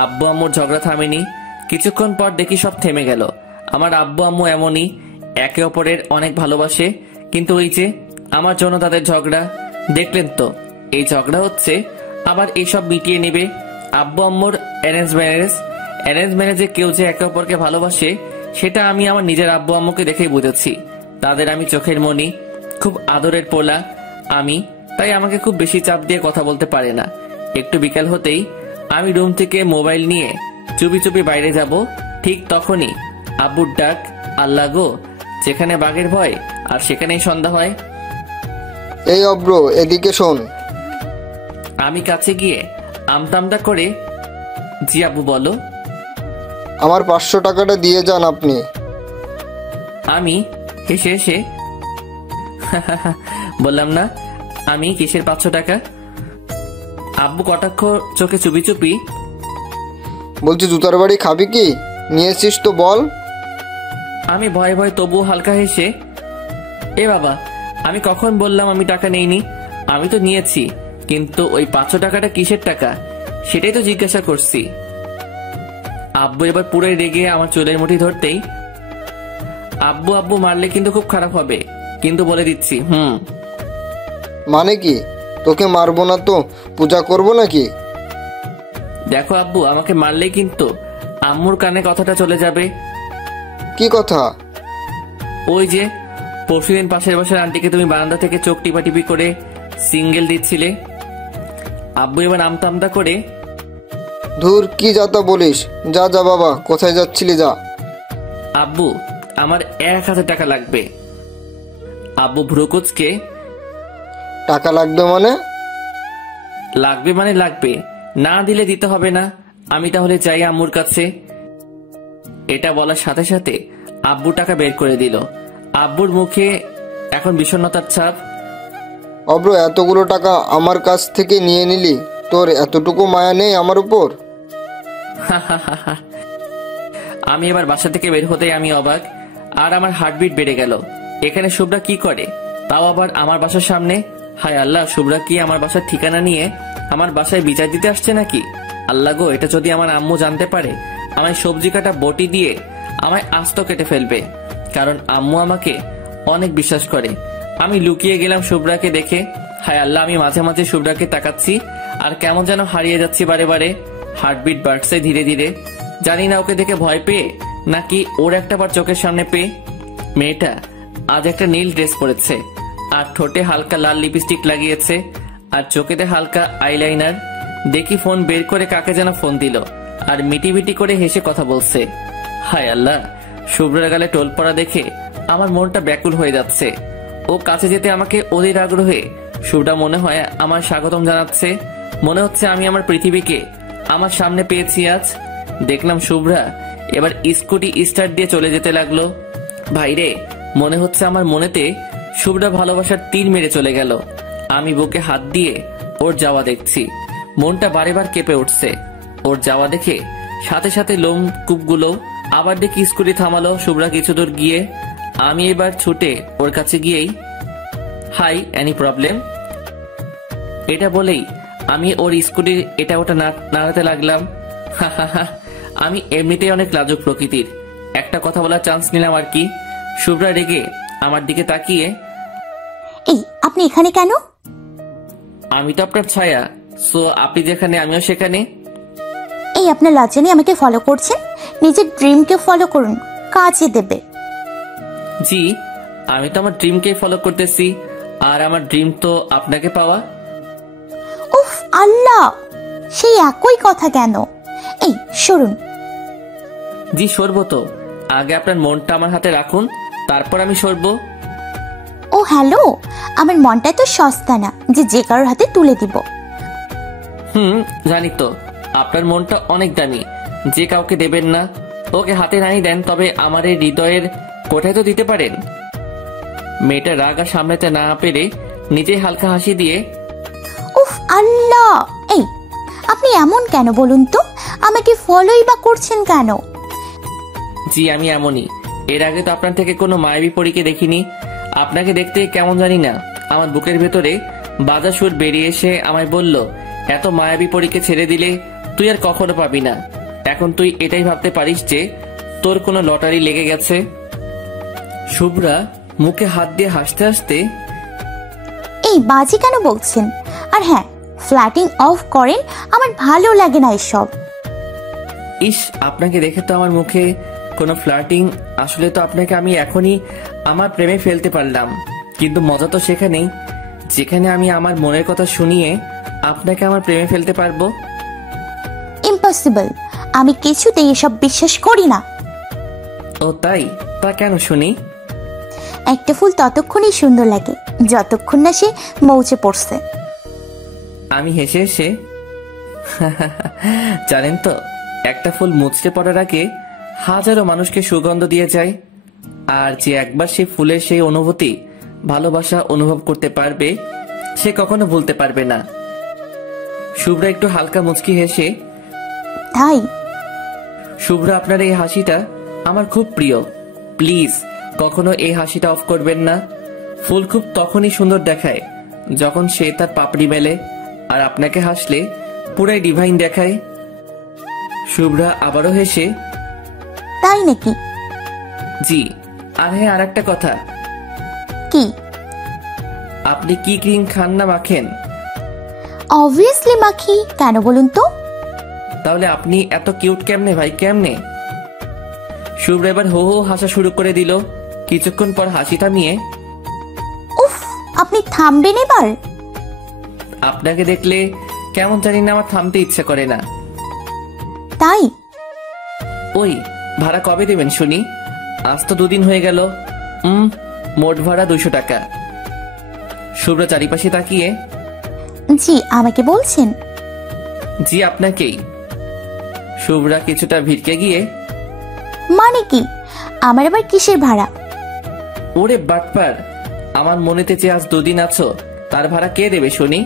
আব্বু আম্মুর ঝগড়া থামেনি। কিছুক্ষণ পর দেখি সব থেমে গেল। আমার আব্বু আম্মু এমনই, একে অপরের অনেক ভালোবাসে, কিন্তু ওই যে আমার জন্য তাদের ঝগড়া। দেখলেন তো, এই ঝগড়া হচ্ছে, আবার এইসব মিটিয়ে নেবে। আব্বু আম্মুর অ্যারেঞ্জ ম্যারেজে কেউ যে একে অপরকে ভালোবাসে সেটা আমি আমার নিজের আব্বু আম্মুকে দেখেই বুঝেছি। তাদের আমি চোখের মনি, খুব আদরের পোলা আমি, তাই আমাকে খুব বেশি চাপ দিয়ে কথা বলতে পারে না। একটু বিকাল হতেই আমি রুম থেকে মোবাইল নিয়ে চুপি চুপি বাইরে যাব। ঠিক তখনই আব্বুর ডাক, আল্লাহ গো, যেখানে বাঘের ভয় আর সেখানেই সন্ধ্যা হয়। এই অব্র, এদিকে শোন। আমি কাছে গিয়ে আমতামতা করে, জি আব্বু বলো। আমার 500 টাকাটা দিয়ে যান আপনি। আমি হেসে হেসে বললাম না, আমি কিসের 500 টাকা? আব্বু কটাক্ষ চোখে চুপি চুপি, বলছি জুতার বাড়ি খাবি কি? নিয়েছিস তো বল। আমি ভয়ে ভয়ে তবুও হালকা হেসে, এ বাবা, আমি কখন বললাম আমি টাকা নেইনি? আমি তো নিয়েছি, কিন্তু ওই 500 টাকাটা কিসের টাকা সেটাই তো জিজ্ঞাসা করছি। আব্বু এবার পুরোই রেগে আমার চুলের মুঠি ধরতেই, আব্বু আব্বু মারলে কিন্তু খুব খারাপ হবে, কিন্তু বলে দিচ্ছি। মানে কি? তোকে মারবো না তো পূজা করবো নাকি? দেখো আব্বু, আমাকে মারলেই কিন্তু আম্মুর কানে কথাটা চলে যাবে। কি কথা? ওই যে পরশুদিন পাশের বাসার আন্টিকে তুমি বারান্দা থেকে চোখ টিপাটিপি করে সিঙ্গেল দিচ্ছিলে। আব্বু এবার আমতামতা করে, ধুর, কি যাতা বলিস? যা যা বাবা, কোথায় যাচ্ছিলি যা। আব্বু আমার 1000 টাকা লাগবে। আব্বু ভ্রুকুচকে, টাকা লাগবে মানে? লাগবে, না দিলে দিতে হবে না। আমি তাহলে যাই আম্মুর কাছে। এটা বলার সাথে সাথে আব্বু টাকা বের করে দিল। আব্বুর মুখে এখন বিষণ্ণতার ছাপ। অব্র, এতগুলো টাকা আমার কাছ থেকে নিয়ে নিলি, তোর এতটুকু মায়া নেই আমার উপর? আমি এবার বাসা থেকে বের হতেই আমি অবাক, আর আমার হার্টবিট বেড়ে গেল। এখানে শুভ্রা কি করে, তাও আবার আমার বাসার সামনে? হায় আল্লাহ, শুভ্রা কি আমার বাসার ঠিকানা নিয়ে আমার বাসায় বিচার দিতে আসছে নাকি? আল্লাহ গো, এটা যদি আমার আম্মু জানতে পারে, আমায় সবজি কাটা বটি দিয়ে আমায় আস্ত কেটে ফেলবে, কারণ আম্মু আমাকে অনেক বিশ্বাস করে। আমি লুকিয়ে গেলাম শুভ্রাকে দেখে। হায় আল্লাহ, আমি মাঝে মাঝে শুভ্রাকে তাকাচ্ছি আর কেমন যেন হারিয়ে যাচ্ছি বারে বারে। হার্টবিট বাড়ছে ধীরে ধীরে। জানি না ওকে দেখে ভয় পেয়ে নাকি ওর একটা বার চোখের সামনে পেয়ে। মেয়েটা আজ একটা নীল ড্রেস পরেছে, আর ঠোঁটে হালকা লাল লিপস্টিক লাগিয়েছে, আর চোখেতে হালকা আইলাইনার। দেখি ফোন বের করে কাকে যেন ফোন দিল, আর মিটি করে হেসে কথা বলছে। হায় আল্লাহ, শুভ্রের গালে টোল পড়া দেখে আমার মনটা ব্যাকুল হয়ে যাচ্ছে। ও কাছে যেতে আমাকে অধীর আগ্রহে শুভ্রা মনে হয় আমার স্বাগতম জানাচ্ছে। মনে হচ্ছে আমি আমার পৃথিবীকে আমার সামনে পেয়েছি আজ। দেখলাম শুভ্রা এবার স্কুটি স্টার্ট দিয়ে চলে যেতে লাগলো। ভাইরে, মনে হচ্ছে আমার মনেতে শুভ্রা ভালোবাসার তীর মেরে চলে গেল। আমি বুকে হাত দিয়ে ওর যাওয়া দেখছি, মনটা বারেবার কেঁপে উঠছে। ওর যাওয়া দেখে সাথে সাথে লোম কূপগুলো। আবার দেখি স্কুটি থামালো শুভ্রা কিছু দূর গিয়ে। আমি এবার ছুটে ওর কাছে গিয়েই, হাই, এনি প্রবলেম? এটা বলেই আমি ওর স্কুটির এটা ওটা নাড়াতে লাগলাম। আমি এমনিতেই অনেক লাজুক প্রকৃতির, একটা কথা বলার চান্স নিলাম আর কি। শুভ্রা রেগে আমার দিকে তাকিয়ে, এই আপনি এখানে কেন? আমি তো আপনার ছায়া, সো আপনি যেখানে আমিও সেখানে। এই আপনার লজ্জা নেই আমাকে ফলো করছেন? নিজের ড্রিমকে ফলো করুন, কাজে দেবে। জি, আমি তো আমার ড্রিমকে ফলো করতেছি, আর আমার ড্রিম তো আপনাকে পাওয়া। উফ আল্লাহ, সেই একই কথা কেন? এই সরুন। জি সরবো তো, আগে আপনার মনটা আমার হাতে রাখুন, তারপর আমি সরবো। ও হ্যালো, আমার মনটা তো সস্তা না যে কারোর হাতে তুলে দিব। জানি তো, আপনার মনটা অনেক দামি, যে কাউকে দেবেন না। ওকে হাতে নাই দেন, তবে আমার এই হৃদয়ের কোথায় তো দিতে পারেন। মেয়েটা রাগা সামলাতে না পেরে নিজে হালকা হাসি দিয়ে, উফ আল্লাহ, এই আপনি এমন কেন বলুন তো? আমাকে ফলোই বা করছেন কেন? জি আমি এমনই। এর আগে তো আপনার থেকে কোনো মায়াবী পরীকে দেখিনি। আপনাকে দেখতে কেমন জানি না, আমার বুকের ভেতরে বাজা সুর বেরিয়ে এসে আমায় বলল, এত মায়াবী পরীকে ছেড়ে দিলে তুই আর কখনো পাবি না। এখন তুই এটাই ভাবতে পারিস যে তোর কোনো লটারি লেগে গেছে। শুভ্রা মুখে হাত দিয়ে হাসতে হাসতে, এই বাজে কেন বলছেন? আর হ্যাঁ, ফ্ল্যাটিং অফ করেন, আমার ভালো লাগে না এসব। ইস, আপনাকে দেখে তো আমার মুখে কোনো ফ্লার্টিং, আসলে তো আপনাকে আমি এখনই আমার প্রেমে ফেলতে পারলাম। কিন্তু মজা তো সেখানেই, যেখানে আমি আমার মনের কথা শুনিয়ে আপনাকে আমার প্রেমে ফেলতে পারবো। ইম্পসিবল, আমি কিছুতেই এসব বিশ্বাস করি না। ও তাই? তা কেন শুনি? একটা ফুল ততক্ষণই সুন্দর লাগে যতক্ষণ না সে মৌচে পড়ছে। আমি হেসে হেসে, জানেন তো, একটা ফুল মুচড়ে পড়ার আগে হাজারো মানুষকে সুগন্ধ দিয়ে যায়। আর যে একবার সে ফুলের সেই অনুভূতি, ভালোবাসা অনুভব করতে পারবে, সে কখনো ভুলতে পারবে না। শুভ্রা একটু হালকা মুচকি হেসে, তাই? শুভ্রা আপনার এই হাসিটা আমার খুব প্রিয়। প্লিজ কখনো এই হাসিটা অফ করবেন না। ফুল খুব তখনই সুন্দর দেখায় যখন সে তার পাপড়ি মেলে, আর আপনাকে হাসলে পুরাই ডিভাইন দেখায়। শুভ্রা আবারও হেসে, তাই নাকি? জি। আর হ্যাঁ, আর একটা কথা, কি? আপনি কি ক্রিম খান না মাখেন? অবভিয়াসলি মাখি, কেন বলুন তো? তাহলে আপনি এত কিউট কেমনে ভাই, কেমনে? শুভ্রা এবার হো হো হাসা শুরু করে দিল। কিছুক্ষণ পর হাসি থামিয়ে, উফ, আপনি থামবেন এবার? আপনাকে দেখলে কেমন জানি না আমার থামতে ইচ্ছে করে না। তাই? ওই, ভাড়া কবে দেবেন শুনি? আজ তো 2 দিন হয়ে গেল। মোট ভাড়া 200 টাকা। শুভ্রা চারিপাশে তাকিয়ে, জি আমাকে বলছেন? জি আপনাকেই। শুভ্রা কিছুটা ভিড়কে গিয়ে, মানে কি? আমার আবার কিসের ভাড়া? ওরে বাটপার, আমার মনেতে যে আজ 2 দিন আছো তার ভাড়া কে দেবে শুনি?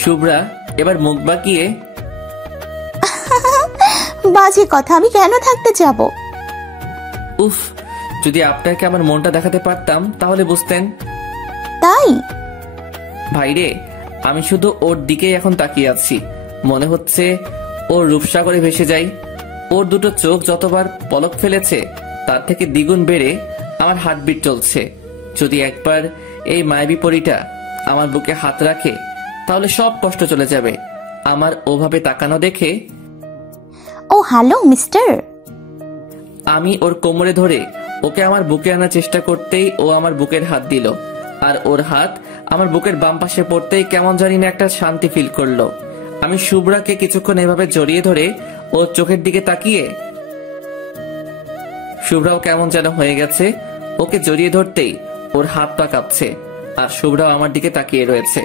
শুভ্রা এবার মুখ বাঁকিয়ে, বাজে কথা, আমি কেন থাকতে যাব? উফ, যদি আপনাকে আমার মনটা দেখাতে পারতাম তাহলে বুঝতেন। তাই? ভাইরে, আমি শুধু ওর দিকেই এখন তাকিয়ে আছি। মনে হচ্ছে ওর রূপসাগরে ভেসে যাই। ওর দুটো চোখ যতবার পলক ফেলেছে তার থেকে দ্বিগুণ বেড়ে আমার হার্টবিট চলছে। যদি একবার এই মায়াবী পরীটা আমার বুকে হাত রাখে তাহলে সব কষ্ট চলে যাবে। আমার ওভাবে তাকানো দেখে ও হ্যালো মিস্টার। আমি ওর কোমরে ধরে ওকে আমার বুকে আনার চেষ্টা করতেই ও আমার বুকের হাত দিল, আর ওর হাত আমার বুকের বাম পাশে পড়তেই কেমন জানি না একটা শান্তি ফিল করলো। আমি শুভ্রাকে কিছুক্ষণ এভাবে জড়িয়ে ধরে ওর চোখের দিকে তাকিয়ে, শুভ্রাও কেমন যেন হয়ে গেছে। ওকে জড়িয়ে ধরতেই ওর হাত পা কাঁপছে, আর শুভ্রাও আমার দিকে তাকিয়ে রয়েছে।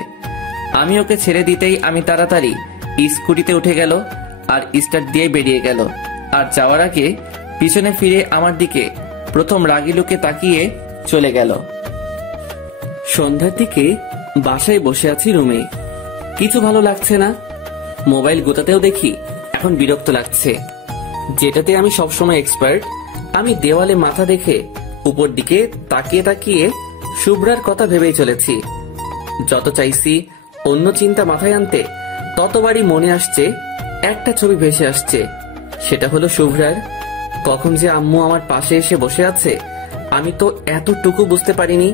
আমি ওকে ছেড়ে দিতেই আমি তাড়াতাড়ি স্কুটিতে উঠে গেল আর স্টার্ট দিয়ে বেরিয়ে গেল। আর যাওয়ার আগে পিছনে ফিরে আমার দিকে প্রথম রাগী লোকে তাকিয়ে চলে গেল। সন্ধ্যার দিকে বাসায় বসে আছি রুমে, কিছু ভালো লাগছে না। মোবাইল গোতাতেও দেখি এখন বিরক্ত লাগছে। যেটাতে আমি সবসময় এক্সপার্ট, আমি দেওয়ালে মাথা দেখে উপর দিকে তাকিয়ে তাকিয়ে শুভ্রার কথা ভেবেই চলেছি। যত চাইছি অন্য চিন্তা মাথায় আনতে ততবারই মনে আসছে একটা ছবি ভেসে আসছে, সেটা হলো শুভ্রার। কখন যে আম্মু আমার পাশে এসে বসে আছে আমি তো এতটুকু বুঝতে পারিনি।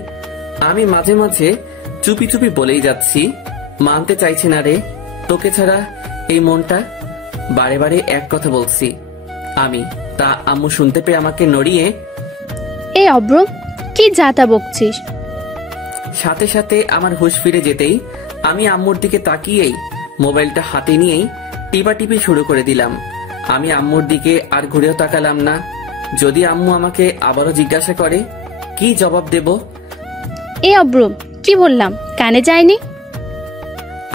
আমি মাঝে মাঝে চুপি চুপি বলেই যাচ্ছি, মানতে চাইছে না রে তোকে ছাড়া এই মনটা। বারে বারে এক কথা বলছি আমি, তা আম্মু শুনতে পেয়ে আমাকে নড়িয়ে, এই অব্র, কি যাতা বকছিস? সাথে সাথে আমার হুঁশ ফিরে যেতেই আমি আম্মুর দিকে তাকিয়েই মোবাইলটা হাতে নিয়েই টিপাটিপি শুরু করে দিলাম। আমি আম্মুর দিকে আর ঘুরেও তাকালাম না। যদি আম্মু আমাকে আবারও জিজ্ঞাসা করে কি জবাব দেব? এই অব্র, কি বললাম কানে যায়নি?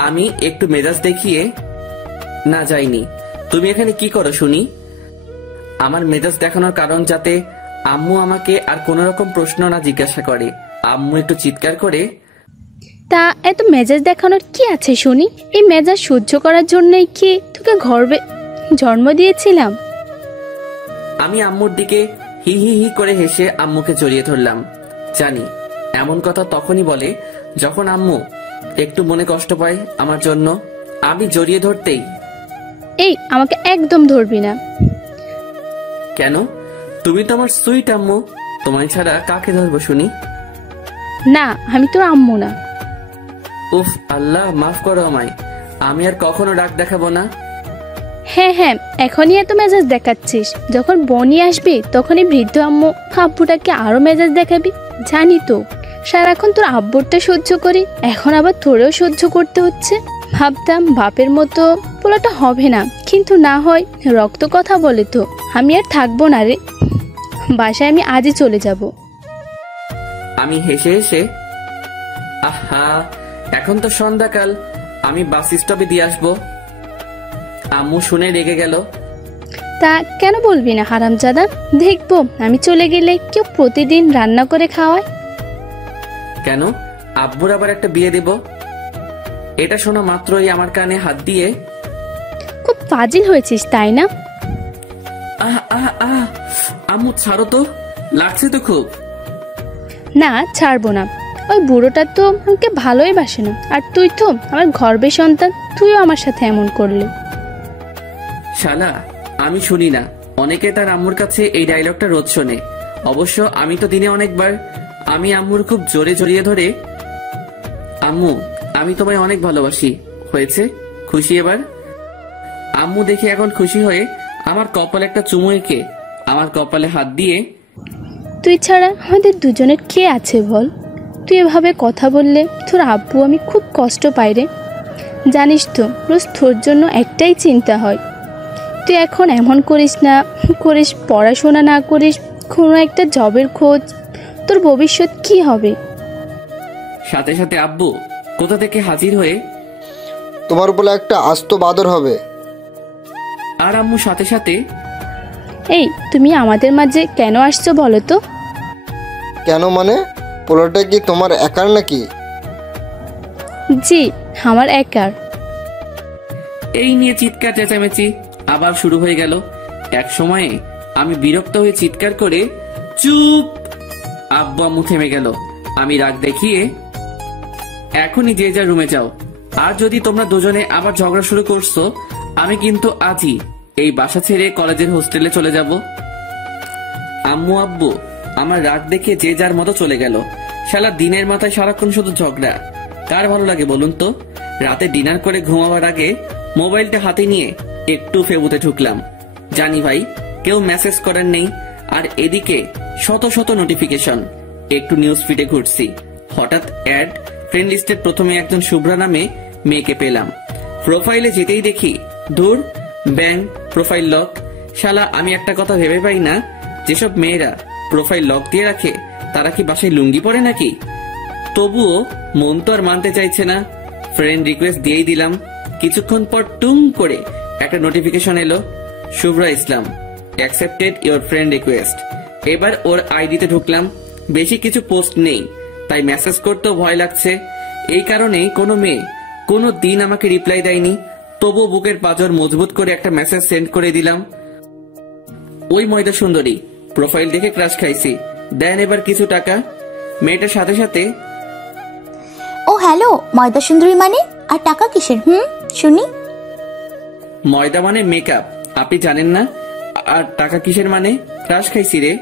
আমি একটু মেজাজ দেখিয়ে, না যাইনি। তুমি এখানে কি করো শুনি? আমার মেজাজ দেখানোর কারণ যাতে আম্মু আমাকে আর কোন রকম প্রশ্ন না জিজ্ঞাসা করে। আম্মু একটু চিৎকার করে, তা এত মেজাজ দেখানোর কি আছে শুনি? এই মেজাজ সহ্য করার জন্যই কি তোকে জন্ম দিয়েছিলাম। আমি আম্মুর দিকে হি হি হি করে হেসে আম্মুকে জড়িয়ে ধরলাম। জানি এমন কথা তখনই বলে যখন আম্মু একটু মনে কষ্ট পায় আমার জন্য। আমি জড়িয়ে ধরতেই, এই আমাকে একদম ধরবি না। কেন? তুমি তো আমার সুইট আম্মু, তোমায় ছাড়া কাকে ধরবো শুনি? না, আমি তোর আম্মু না। উফ আল্লাহ, মাফ করো আমায়। আমি আর কখনো রাগ দেখাবো না। হ্যাঁ হ্যাঁ, এখনই এত মেজাজ দেখাচ্ছিস, যখন বনি আসবি তখনই বৃদ্ধ আম্মু আব্বুটাকে আরো মেজাজ দেখাবি। জানি তো সারাক্ষণ তোর আব্বুরটা সহ্য করি, এখন আবার তোরেও সহ্য করতে হচ্ছে। ভাবতাম বাপের মতো পোলাটা হবে না, কিন্তু না হয়, রক্ত কথা বলে তো। আমি আর থাকবো না রে, বাসায় আমি আজই চলে যাব। আমি হেসে হেসে, আহা এখন তো সন্ধ্যাকাল, আমি বাস স্টপে দিয়ে আসবো। আম্মু শুনে রেগে গেল। তা কেন বলবি না হারামজাদা? দেখবো আমি চলে গেলে কেউ প্রতিদিন রান্না করে খাওয়ায়। কেন? আব্বুর আবার একটা বিয়ে দেব? এটা শোনা মাত্রই আমার কানে হাত দিয়ে, খুব ফাজিল হয়েছিস তাই না? আহ আহ আহ, আম্মু ছাড়ো তো, লাগছে তো খুব। না ছাড়বো না, ওই বুড়োটা তো আমাকে ভালোই বাসে না, আর তুই তো আমার গর্বের সন্তান, তুইও আমার সাথে এমন করলি। শালা, আমি শুনি না, অনেকে তার আম্মুর কাছে এই ডায়লগটা রোজ শোনে। অবশ্য আমি তো দিনে অনেকবার। আমি আম্মুর খুব জোরে জড়িয়ে ধরে, আম্মু আমি তোমায় অনেক ভালোবাসি। হয়েছে? খুশি এবার? আম্মু দেখে এখন খুশি হয়ে আমার কপালে একটা চুমু এঁকে আমার কপালে হাত দিয়ে, তুই ছাড়া আমাদের দুজনের কে আছে বল? তুই এভাবে কথা বললে তোর আব্বু আমি খুব কষ্ট পাই রে। জানিস তো রোজ তোর জন্য একটাই চিন্তা হয়, তুই এখন এমন করিস না, করিস পড়াশোনা না করিস, কোনো একটা জবের খোঁজ, তোর ভবিষ্যৎ কি হবে? সাথে সাথে আব্বু কোথা থেকে হাজির হয়ে, তোমার বলে একটা আস্ত বাদর হবে। আর আম্মু সাথে সাথে, এই তুমি আমাদের মাঝে কেন আসছো বলো তো? কেন মানে? পোলাটা কি তোমার একার নাকি? জি আমার একার। এই নিয়ে চিৎকার চেঁচামেচি আবার শুরু হয়ে গেল। এক সময়ে আমি বিরক্ত হয়ে চিৎকার করে, চুপ! আব্বু আম্মু থেমে গেল। আমি রাগ দেখিয়ে, এখনই যে যার রুমে যাও, আর যদি তোমরা দুজনে আবার ঝগড়া শুরু করছো, আমি কিন্তু আজই এই বাসা ছেড়ে কলেজের হোস্টেলে চলে যাব। আম্মু আব্বু আমার রাগ দেখে যে যার মতো চলে গেল। শালা দিনের মাথায় সারাক্ষণ শুধু ঝগড়া, কার ভালো লাগে বলুন তো? রাতে ডিনার করে ঘুমাবার আগে মোবাইলটা হাতে নিয়ে একটু ফেবুতে ঢুকলাম। জানি ভাই কেউ মেসেজ করার নেই, আর এদিকে শত শত নোটিফিকেশন। একটু নিউজ ফিডে ঘুরছি, হঠাৎ অ্যাড। ফ্রেন্ড লিস্টের প্রথমে একজন শুভ্রা নামে মেয়েকে পেলাম। প্রোফাইলে যেতেই দেখি, ধুর, ব্যাং, প্রোফাইল লক। শালা আমি একটা কথা ভেবে পাই না, যেসব মেয়েরা প্রোফাইল লক দিয়ে রাখে তারা কি বাসায় লুঙ্গি পরে নাকি? তবুও মন তো আর মানতে চাইছে না। ফ্রেন্ড রিকোয়েস্ট দিয়েই দিলাম। কিছুক্ষণ পর টুং করে একটা নোটিফিকেশন এলো, শুভ্রা ইসলাম, অ্যাকসেপ্টেড ইওর ফ্রেন্ড রিকোয়েস্ট। এবার ওর আইডিতে ঢুকলাম। বেশি কিছু পোস্ট নেই, তাই মেসেজ করতেও ভয় লাগছে। এই কারণেই কোনো মেয়ে কোনো দিন আমাকে রিপ্লাই দেয়নি। তবুও বুকের পাঁজর মজবুত করে একটা মেসেজ সেন্ড করে দিলাম। ওই ময়দা সুন্দরী, প্রোফাইল দেখে ক্রাশ খাইছি, দেন এবার কিছু টাকা। মেয়েটার সাথে সাথে, ও হ্যালো, ময়দা সুন্দরী মানে? আর টাকা কিসের? শুনি। ময়দা মানে মেকআপ, আপনি জানেন না? আর টাকা কিসের মানে? ক্রাশ খাইছি রে।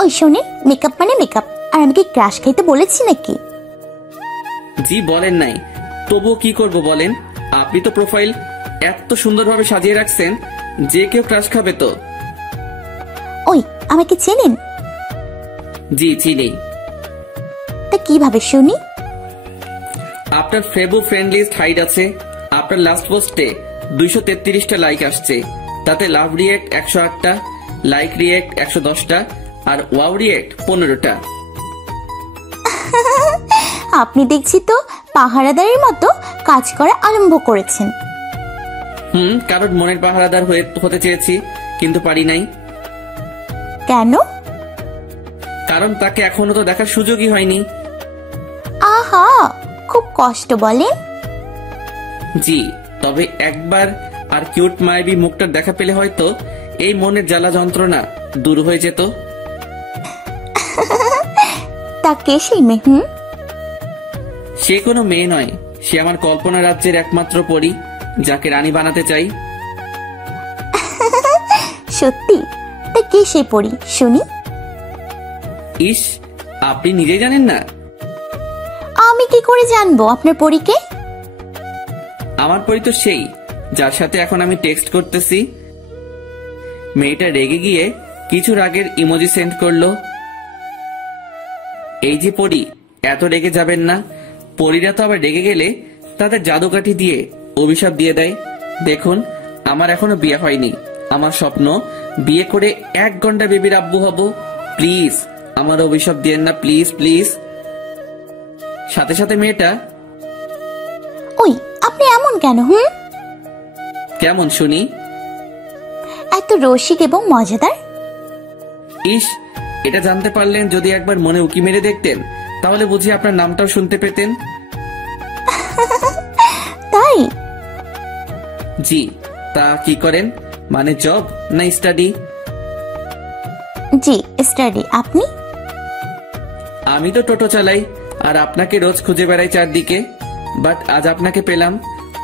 ওই শুনি, মেকআপ মানে মেকআপ, আর আমি কি ক্রাশ খাইতে বলেছি নাকি? জি বলেন নাই, তবুও কি করব বলেন? আপনি তো প্রোফাইল এত সুন্দরভাবে সাজিয়ে রাখছেন, যে কেউ ক্রাশ খাবে তো। ওই আমাকে চেনেন? জি চিনি। তা কিভাবে শুনি? আপনার ফেবু ফ্রেন্ড লিস্ট হাইড আছে। আপনার লাস্ট পোস্টে 233টা লাইক আসছে, তাতে লাভ রিয়েক্ট 108টা, লাইক রিয়েক্ট 110টা, আর ওয়াও রিয়েক্ট 15টা। আপনি দেখছি তো পাহারাদারের মতো কাজ করা আরম্ভ করেছেন। কারণ মনের পাহারাদার হতে চেয়েছি, কিন্তু পারি নাই। কেন? কারণ তাকে এখনো তো দেখার সুযোগই হয়নি। আহা, খুব কষ্ট বলেন। জি, তবে একবার আর কিউট মায়াবী মুখটার দেখা পেলে হয়তো এই মনের জ্বালা যন্ত্রণা দূর হয়ে যেত। তা কে সেই মেয়ে? সে কোনো মেয়ে নয়, সে আমার কল্পনা রাজ্যের একমাত্র পরী, যাকে রানী বানাতে চাই। সত্যি? তা কে সেই পরী শুনি? ইস, আপনি নিজেই জানেন না? আমি কি করে জানবো আপনার পরীকে? আমার পরী তো সেই, যার সাথে এখন আমি টেক্সট করতেছি। মেয়েটা রেগে গিয়ে কিছু রাগের ইমোজি সেন্ড করলো। এই যে পরী, এত রেগে যাবেন না। পরীরা তো আবার রেগে গেলে তাদের জাদুকাঠি দিয়ে অভিশাপ দিয়ে দেয়। দেখুন, আমার এখনো বিয়ে হয়নি। আমার স্বপ্ন বিয়ে করে 1 ঘন্টা বেবির আব্বু হব। প্লিজ আমার অভিশাপ দিয়েন না, প্লিজ প্লিজ। সাথে সাথে মেয়েটা, ওই আপনি এমন কেন? কেমন শুনি? এত রসিক এবং মজাদার। ইস, এটা জানতে পারলেন যদি একবার মনে উকি মেরে দেখতেন, তাহলে বুঝি আপনার নামটাও শুনতে পেতেন। তাই? জি। তা কি করেন? মানে জব না স্টাডি? জি, স্টাডি। আপনি? আমি তো টোটো চালাই, আর আপনাকে রোজ খুঁজে বেড়াই চারদিকে। বাট আজ আপনাকে পেলাম,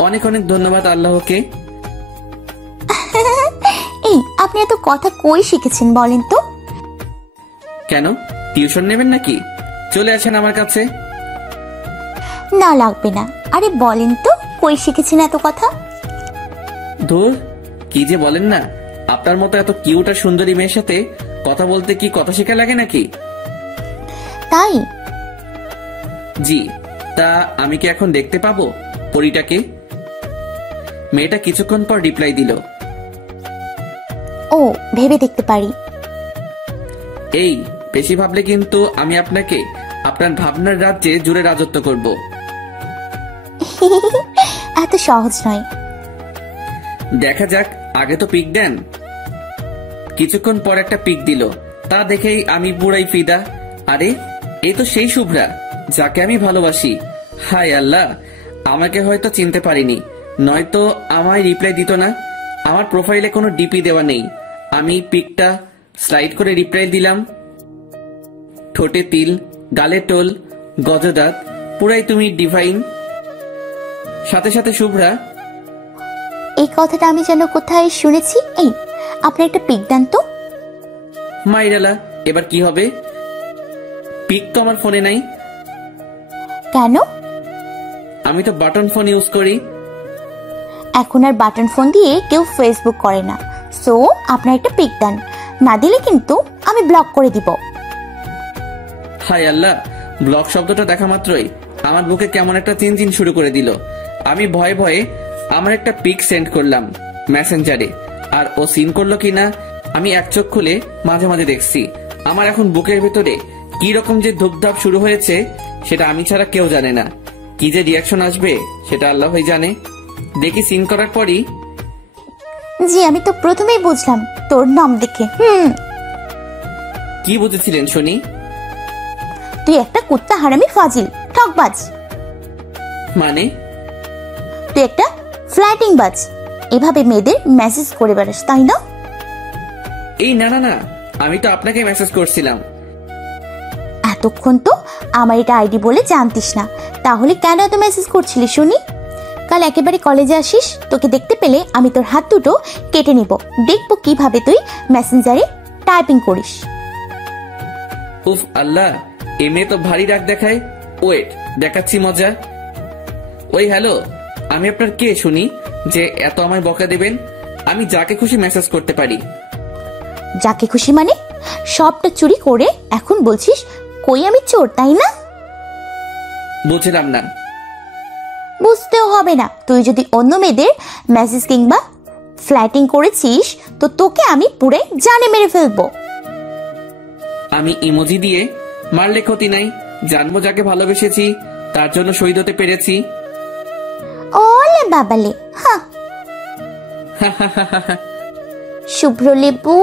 অনেক অনেক ধন্যবাদ আল্লাহকে। এই, আপনি এত কথা কই শিখেছেন বলেন তো? কেন, টিউশন নেবেন নাকি? চলে আসেন আমার কাছে। না, লাগবে না। আরে বলেন তো, কই শিখেছেন এত কথা? ধুর, কি যে বলেন না। আপনার মতো এত কিউট আর সুন্দরী মেয়ের সাথে কথা বলতে কি কথা শেখা লাগে নাকি? তাই? জি। তা আমি কি এখন দেখতে পাবো পরীটাকে? মেয়েটা কিছুক্ষণ পর রিপ্লাই দিল, ও, ভেবে দেখতে পারি। এই বেশি ভাবলে কিন্তু আমি আপনাকে আপনার ভাবনার রাজ্যে জুড়ে রাজত্ব করব। এত সহজ নয়। দেখা যাক, আগে তো পিক দেন। কিছুক্ষণ পর একটা পিক দিল, তা দেখেই আমি পুরাই ফিদা। আরে, এই তো সেই শুভ্রা যাকে আমি ভালোবাসি। হায় আল্লাহ, আমাকে হয়তো চিনতে পারিনি, নয়তো আমায় রিপ্লাই দিত না। আমার প্রোফাইলে কোনো ডিপি দেওয়া নেই। আমি পিকটা স্লাইড করে রিপ্লাই দিলাম। ঠোঁটে তিল, গালে টোল, গজদাঁত, পুরাই তুমি ডিভাইন। সাথে সাথে শুভ্রা, এই কথাটা আমি যেন কোথায় শুনেছি। এই, আপনি একটা পিক দেন তো। মাইরালা, এবার কি হবে? পিক তো আমার ফোনে নাই। কেন? আমি তো বাটন ফোন ইউজ করি। এখন আর বাটন ফোন দিয়ে কেউ ফেসবুক করে না। সো আপনার একটা পিক দেন, না দিলে কিন্তু আমি ব্লক করে দিব। হায় আল্লাহ, ব্লক শব্দটা দেখা মাত্রই আমার বুকে কেমন একটা চিনচিন শুরু করে দিল। আমি ভয়ে ভয়ে আমার একটা পিক সেন্ড করলাম মেসেঞ্জারে, আর ও সিন করলো কিনা আমি এক চোখ খুলে মাঝে মাঝে দেখছি। আমার এখন বুকের ভেতরে কি রকম যে ধুপধাপ শুরু হয়েছে সেটা আমি ছাড়া কেউ জানে না। কি যে রিয়াকশন আসবে সেটা আল্লাহই জানে। দেখি সিন করার পরই, জি, আমি তো প্রথমেই বুঝলাম তোর নাম দেখে। কি বুঝেছিলেন শুনি? তুই একটা কুত্তা হারামি ফাজিল ঠকবাজ। মানে? তুই একটা ফ্ল্যাটিং বাজ। এভাবে মেয়েদের মেসেজ করে বেড়াস, তাই না? এই না না না, আমি তো আপনাকে মেসেজ করছিলাম। এতক্ষণ তো আমার এটা আইডি বলে জানতিস না, তাহলে কেন এত মেসেজ করছিলি শুনি? কাল একেবারে কলেজে আসিস, তোকে দেখতে পেলে আমি তোর হাত দুটো কেটে নিব। দেখবো কিভাবে তুই মেসেঞ্জারে টাইপিং করিস। উফ আল্লাহ, এ মেয়ে তো ভারী রাগ দেখায়। ওয়েট, দেখাচ্ছি মজা। ওই হ্যালো, আমি আপনার কে শুনি যে এত আমায় বকা দেবেন? আমি যাকে খুশি মেসেজ করতে পারি। যাকে খুশি মানে? সবটা চুরি করে এখন বলছিস কই আমি চোর, তাই না? বুঝলাম না। বুঝতেও হবে না। তুই যদি অন্য মেয়েদের মেসেজ কিংবা ফ্ল্যাটিং করেছিস তো তোকে আমি পুরে জানে মেরে ফেলবো। আমি ইমোজি দিয়ে মারলে ক্ষতি নাই। জানবো যাকে ভালোবেসেছি, তার জন্য শহীদ হতে পেরেছি। ওলে বাবালে, হ্যাঁ। শুভ্র লেবু।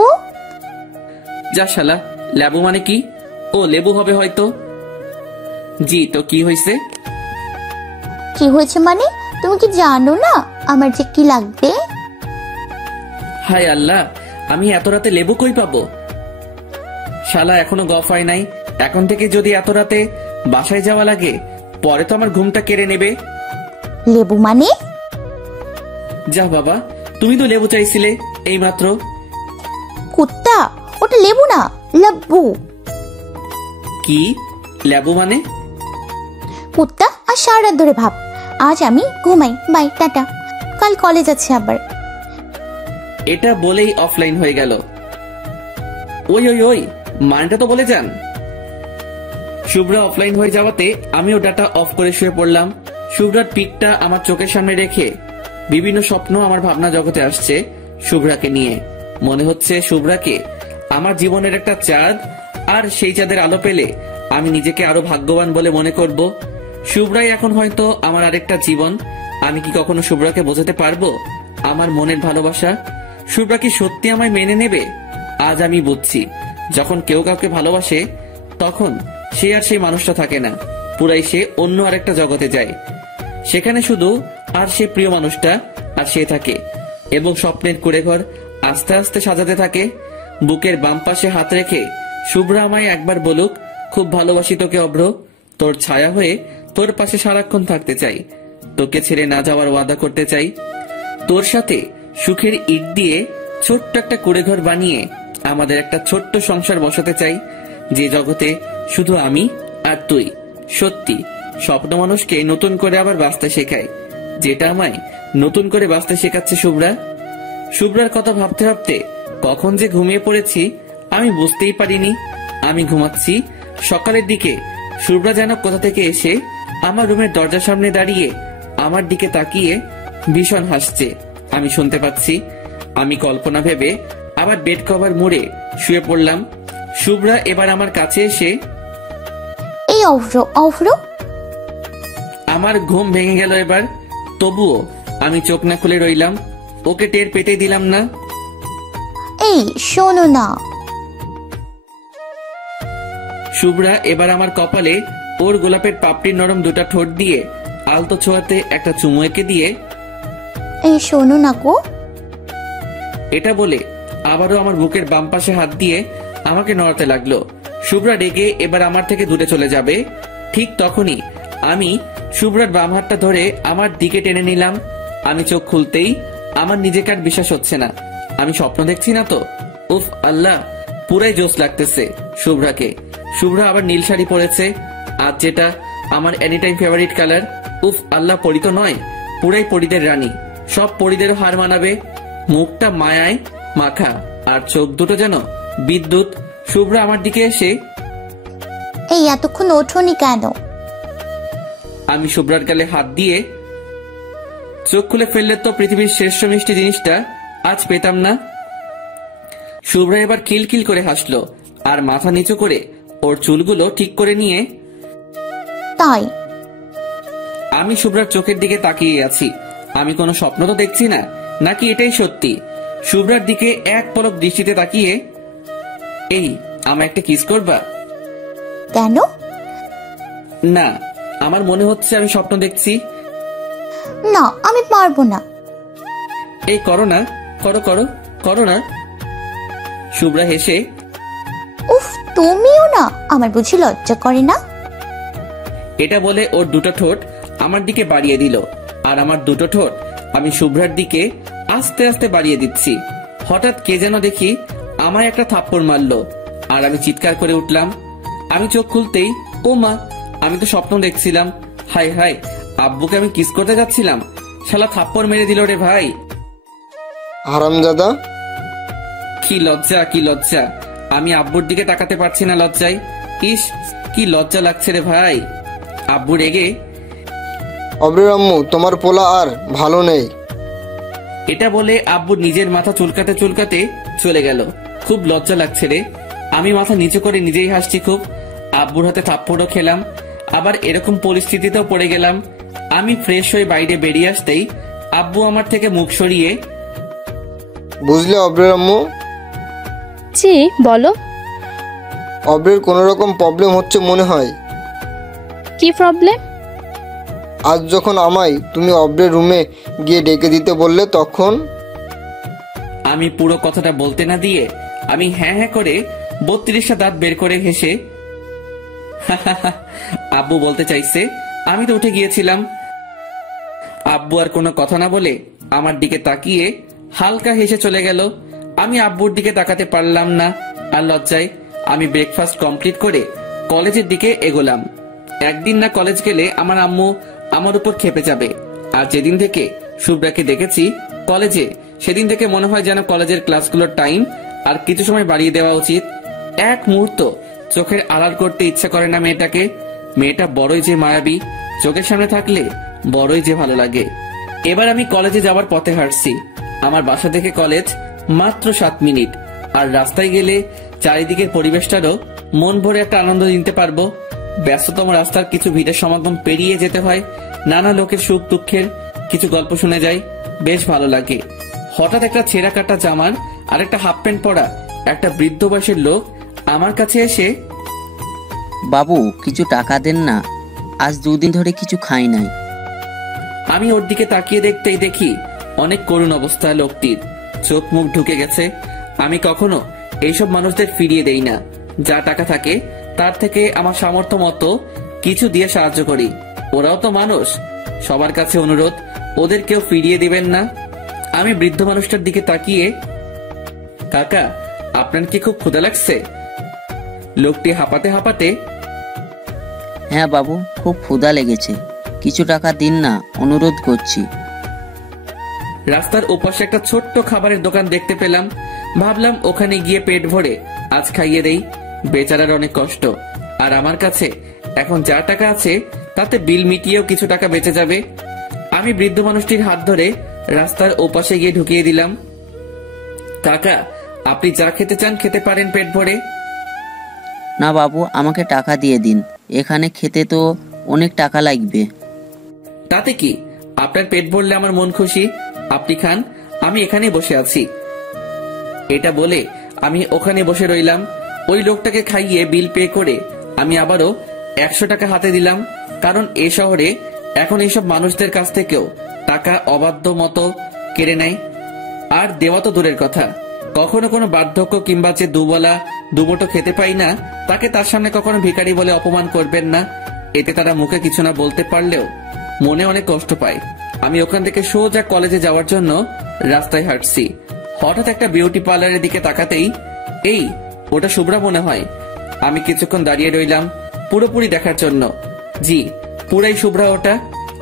যা শালা, লেবু মানে কি? ও লেবু হবে হয়তো। জি, তো কি হয়েছে? কি হয়েছে মানে? তুমি কি জানো না আমার যে কি লাগবে? হায় আল্লাহ, আমি এত রাতে লেবু কই পাবো? শালা এখনো গফ হয় নাই। এখন থেকে যদি এত রাতে বাসায় যাওয়া লাগে, পরে তো আমার ঘুমটা কেড়ে নেবে। লেবু মানে? যা বাবা, তুমি তো লেবু চাইছিলে এইমাত্র। কুত্তা, ওটা লেবু না, লাব্বু। কি লেবু মানে? কুত্তা, আর সারা রাত ধরে ভাব। আজ আমি ঘুমাই, বাই, টাটা। কাল কলেজ আছে আবার। এটা বলেই অফলাইন হয়ে গেল। ওই ওই ওই, মানটা তো বলে যান। শুভ্রা অফলাইন হয়ে যাওয়াতে আমিও ডাটা অফ করে শুয়ে পড়লাম। শুভ্রার পিকটা আমার চোখের সামনে রেখে বিভিন্ন স্বপ্ন আমার ভাবনা জগতে আসছে শুভ্রাকে নিয়ে। মনে হচ্ছে শুভ্রাকে আমার জীবনের একটা চাঁদ, আর সেই চাঁদের আলো পেলে আমি নিজেকে আরো ভাগ্যবান বলে মনে করব। শুভ্রাই এখন হয়তো আমার আরেকটা জীবন। আমি কি কখনো শুভ্রাকে বোঝাতে পারবো আমার মনের ভালোবাসা? শুভ্রা কি সত্যি আমায় মেনে নেবে? আজ আমি বুঝছি, যখন কেউ কাউকে ভালোবাসে তখন সে আর সেই মানুষটা থাকে না, পুরাই সে অন্য আরেকটা জগতে যায়। সেখানে শুধু আর সে প্রিয় মানুষটা আর সে থাকে, এবং স্বপ্নের কুড়েঘর আস্তে আস্তে সাজাতে থাকে। বুকের বাম পাশে হাত রেখে শুভ্রা আমায় একবার বলুক, খুব ভালোবাসি তোকে অভ্র, তোর ছায়া হয়ে তোর পাশে সারাক্ষণ থাকতে চাই, তোকে ছেড়ে না যাওয়ার ওয়াদা করতে চাই, তোর সাথে সুখের ইট দিয়ে ছোট্ট একটা কুড়েঘর বানিয়ে আমাদের একটা ছোট্ট সংসার বসাতে চাই, যে জগতে শুধু আমি আর তুই। সত্যি স্বপ্ন মানুষকে নতুন করে আবার বাঁচতে শেখায়, যেটা আমায় নতুন করে বাঁচতে শেখাচ্ছে শুভ্রা। শুভ্রার কথা ভাবতে ভাবতে কখন যে ঘুমিয়ে পড়েছি আমি বুঝতেই পারিনি। আমি ঘুমাচ্ছি, সকালের দিকে শুভ্রা যেন কোথা থেকে এসে আমার রুমের দরজার সামনে দাঁড়িয়ে আমার দিকে তাকিয়ে ভীষণ হাসছে। আমি শুনতে পাচ্ছি। আমি কল্পনা ভেবে আবার বেড কভার মুড়ে শুয়ে পড়লাম। শুভ্রা এবার আমার কাছে এসে, এই অভ্র, অভ্র। আমার ঘুম ভেঙে গেল এবার। তবুও আমি চোখ না খুলে রইলাম, ওকে টের পেতে দিলাম না। এই শোনো না। শুভ্রা এবার আমার কপালে ওর গোলাপের পাপড়ির নরম দুটা ঠোঁট দিয়ে আলতো ছোঁয়াতে একটা চুমু এঁকে দিয়ে, এই শোনো না গো। এটা বলে আবারও আমার বুকের বাম পাশে হাত দিয়ে আমাকে নড়াতে লাগলো। শুভ্রা রেগে এবার আমার থেকে দূরে চলে যাবে, ঠিক তখনই আমি শুভ্রার বাম হাতটা ধরে আমার দিকে টেনে নিলাম। আমি চোখ খুলতেই আমার নিজেকে আর বিশ্বাস হচ্ছে না। আমি স্বপ্ন দেখছি না তো? উফ আল্লাহ, পুরাই জোশ লাগতেছে শুভ্রাকে। শুভ্রা আবার নীল শাড়ি পরেছে, আজ যেটা আমার এনি টাইম ফেভারিট কালার। উফ আল্লাহ, পরি তো নয়, পুরাই পরিদের রানী, সব পরিদেরও হার মানাবে। মুখটা মায়ায় মাখা আর চোখ দুটো যেন বিদ্যুৎ। শুভ্রা আমার দিকে এসে, এই এতক্ষণ ওঠোনি কেন? আমি শুভ্রার গালে হাত দিয়ে, চোখ খুলে ফেললে তো পৃথিবীর শ্রেষ্ঠ মিষ্টি জিনিসটা আজ পেতাম না। শুভ্রা এবার খিলখিল করে হাসলো আর মাথা নিচু করে ওর চুলগুলো ঠিক করে নিয়ে, তাই? আমি শুভ্রার চোখের দিকে তাকিয়ে আছি। আমি কোনো স্বপ্ন তো দেখছি না, নাকি এটাই সত্যি? শুভ্রার দিকে এক পলক দৃষ্টিতে তাকিয়ে, এই আমায় একটা কিস করবা? কেন? না, আমার মনে হচ্ছে আমি স্বপ্ন দেখছি। না, আমি পারবো না। এই করো না, করো করো করো না। শুভ্রা হেসে, উফ, তুমিও না, আমার বুঝি লজ্জা করে না? এটা বলে ওর দুটো ঠোঁট আমার দিকে বাড়িয়ে দিল, আর আমার দুটো ঠোঁট আমি শুভ্রার দিকে আস্তে আস্তে বাড়িয়ে দিচ্ছি। হঠাৎ কে যেন দেখি আমায় একটা থাপ্পড় মারলো, আর আমি চিৎকার করে উঠলাম। আমি চোখ খুলতেই, ও মা, আমি তো স্বপ্ন দেখছিলাম। হাই হাই, আব্বুকে আমি কিস করতে যাচ্ছিলাম, শালা থাপ্পড় মেরে দিল রে ভাই। হারামজাদা। কি লজ্জা, কি লজ্জা! আমি আব্বুর দিকে তাকাতে পারছি না লজ্জায়। ইস, কি লজ্জা লাগছে রে ভাই। আব্বু রেগে, অব্রের আম্মু, তোমার পোলা আর ভালো নেই। এটা বলে আব্বু নিজের মাথা চুলকাতে চুলকাতে চলে গেল। খুব লজ্জা লাগছে রে। আমি মাথা নিচু করে নিজেই হাসছি খুব। আব্বুর হাতে থাপ্পড়ও খেলাম, আবার এরকম পরিস্থিতিতেও পড়ে গেলাম। আমি ফ্রেশ হয়ে বাইরে বেরিয়ে আসতেই আব্বু আমার থেকে মুখ সরিয়ে, বুঝলে অব্রের আম্মু, জি বলো। অব্রের কোনো রকম প্রবলেম হচ্ছে মনে হয়। কি প্রবলেম? আজ যখন আমায় তুমি অব্রের রুমে গিয়ে ডেকে দিতে বললে তখন আমি পুরো কথাটা বলতে না দিয়ে আমি হ্যাঁ হ্যাঁ করে 32টা দাঁত বের করে হেসে আব্বু বলতে চাইছে, আমি তো উঠে গিয়েছিলাম। আব্বু আর কোনো কথা না বলে আমার দিকে তাকিয়ে হালকা হেসে চলে গেল। আমি আব্বুর দিকে তাকাতে পারলাম না, আর লজ্জায় আমি ব্রেকফাস্ট কমপ্লিট করে কলেজের দিকে এগোলাম। একদিন না কলেজ গেলে আমার আম্মু আমার উপর খেপে যাবে। আর যেদিন থেকে শুভ্রাকে দেখেছি কলেজে, সেদিন থেকে মনে হয় যেন কলেজের ক্লাসগুলোর টাইম আর কিছু সময় বাড়িয়ে দেওয়া উচিত। এক মুহূর্ত চোখের আড়াল করতে ইচ্ছা করে না মেয়েটাকে। মেয়েটা বড়ই যে মায়াবী, চোখের সামনে থাকলে বড়ই যে ভালো লাগে। এবার আমি কলেজে যাওয়ার পথে হাঁটছি। আমার বাসা থেকে কলেজ মাত্র 7 মিনিট, আর রাস্তায় গেলে চারিদিকের পরিবেশটারও মন ভরে একটা আনন্দ নিতে পারবো। ব্যস্ততম রাস্তার কিছু ভিড়ের সমাগম পেরিয়ে যেতে হয়, নানা লোকের সুখ দুঃখের কিছু গল্প শুনে যাই, বেশ ভালো লাগে। হঠাৎ একটা ছেঁড়া কাটা জামার আর একটা হাফ প্যান্ট পরা একটা বৃদ্ধ বয়সের লোক আমার কাছে এসে, বাবু কিছু টাকা দেন না, আজ 2 দিন ধরে কিছু খাই নাই। আমি ওর দিকে তাকিয়ে দেখতেই দেখি অনেক করুণ অবস্থা লোকটির, চোখ মুখ ঢুকে গেছে। আমি কখনো এইসব মানুষদের ফিরিয়ে দেই না। যা টাকা থাকে তার থেকে আমার সামর্থ্য মতো কিছু দিয়ে সাহায্য করি। ওরাও তো মানুষ, সবার কাছে অনুরোধ, ওদের কেউ ফিরিয়ে দিবেন না। আমি বৃদ্ধ মানুষটার দিকে তাকিয়ে, কাকা আপনার কি খুব ক্ষুধা লাগছে? লোকটি হাঁপাতে হাঁপাতে, হ্যাঁ বাবু, খুব ক্ষুধা লেগেছে, কিছু টাকা দিন না, অনুরোধ করছি। রাস্তার ওপাশে একটা ছোট্ট খাবারের দোকান দেখতে পেলাম। ভাবলাম ওখানে গিয়ে পেট ভরে আজ খাইয়ে দেই। বেচারার অনেক কষ্ট, আর আমার কাছে এখন যা টাকা আছে তাতে বিল মিটিয়েও কিছু টাকা বেঁচে যাবে। আমি বৃদ্ধ মানুষটির হাত ধরে রাস্তার ওপাশে গিয়ে ঢুকিয়ে দিলাম। কাকা আপনি যা খেতে চান খেতে পারেন পেট ভরে। না বাবু, আমাকে টাকা দিয়ে দিন, এখানে খেতে তো অনেক টাকা লাগবে। তাতে কি, আপনার পেট ভরলে আমার মন খুশি। আপনি খান, আমি এখানে বসে আছি। এটা বলে আমি ওখানে বসে রইলাম। ওই লোকটাকে খাইয়ে বিল পে করে আমি আবারও 100 টাকা হাতে দিলাম, কারণ এ শহরে এখন এইসব মানুষদের কাছ থেকেও টাকা অবাধ্য মতো কেড়ে নেয়। আর দেওয়া তো দূরের কথা, কখনো কোনো বার্ধক্য কিংবা যে দুবেলা দুমুঠো খেতে পাই না তাকে তার সামনে কখনো ভিখারি বলে অপমান করবেন না। এতে তারা মুখে কিছু না বলতে পারলেও মনে অনেক কষ্ট পায়। আমি ওখান থেকে সোজা কলেজে যাওয়ার জন্য রাস্তায় হাঁটছি। হঠাৎ একটা বিউটি পার্লারের দিকে তাকাতেই, এই ওটা শুভ্রা মনে হয়। আমি কিছুক্ষণ দাঁড়িয়ে রইলাম পুরোপুরি দেখার জন্য। জি, পুরাই শুভ্রা ওটা।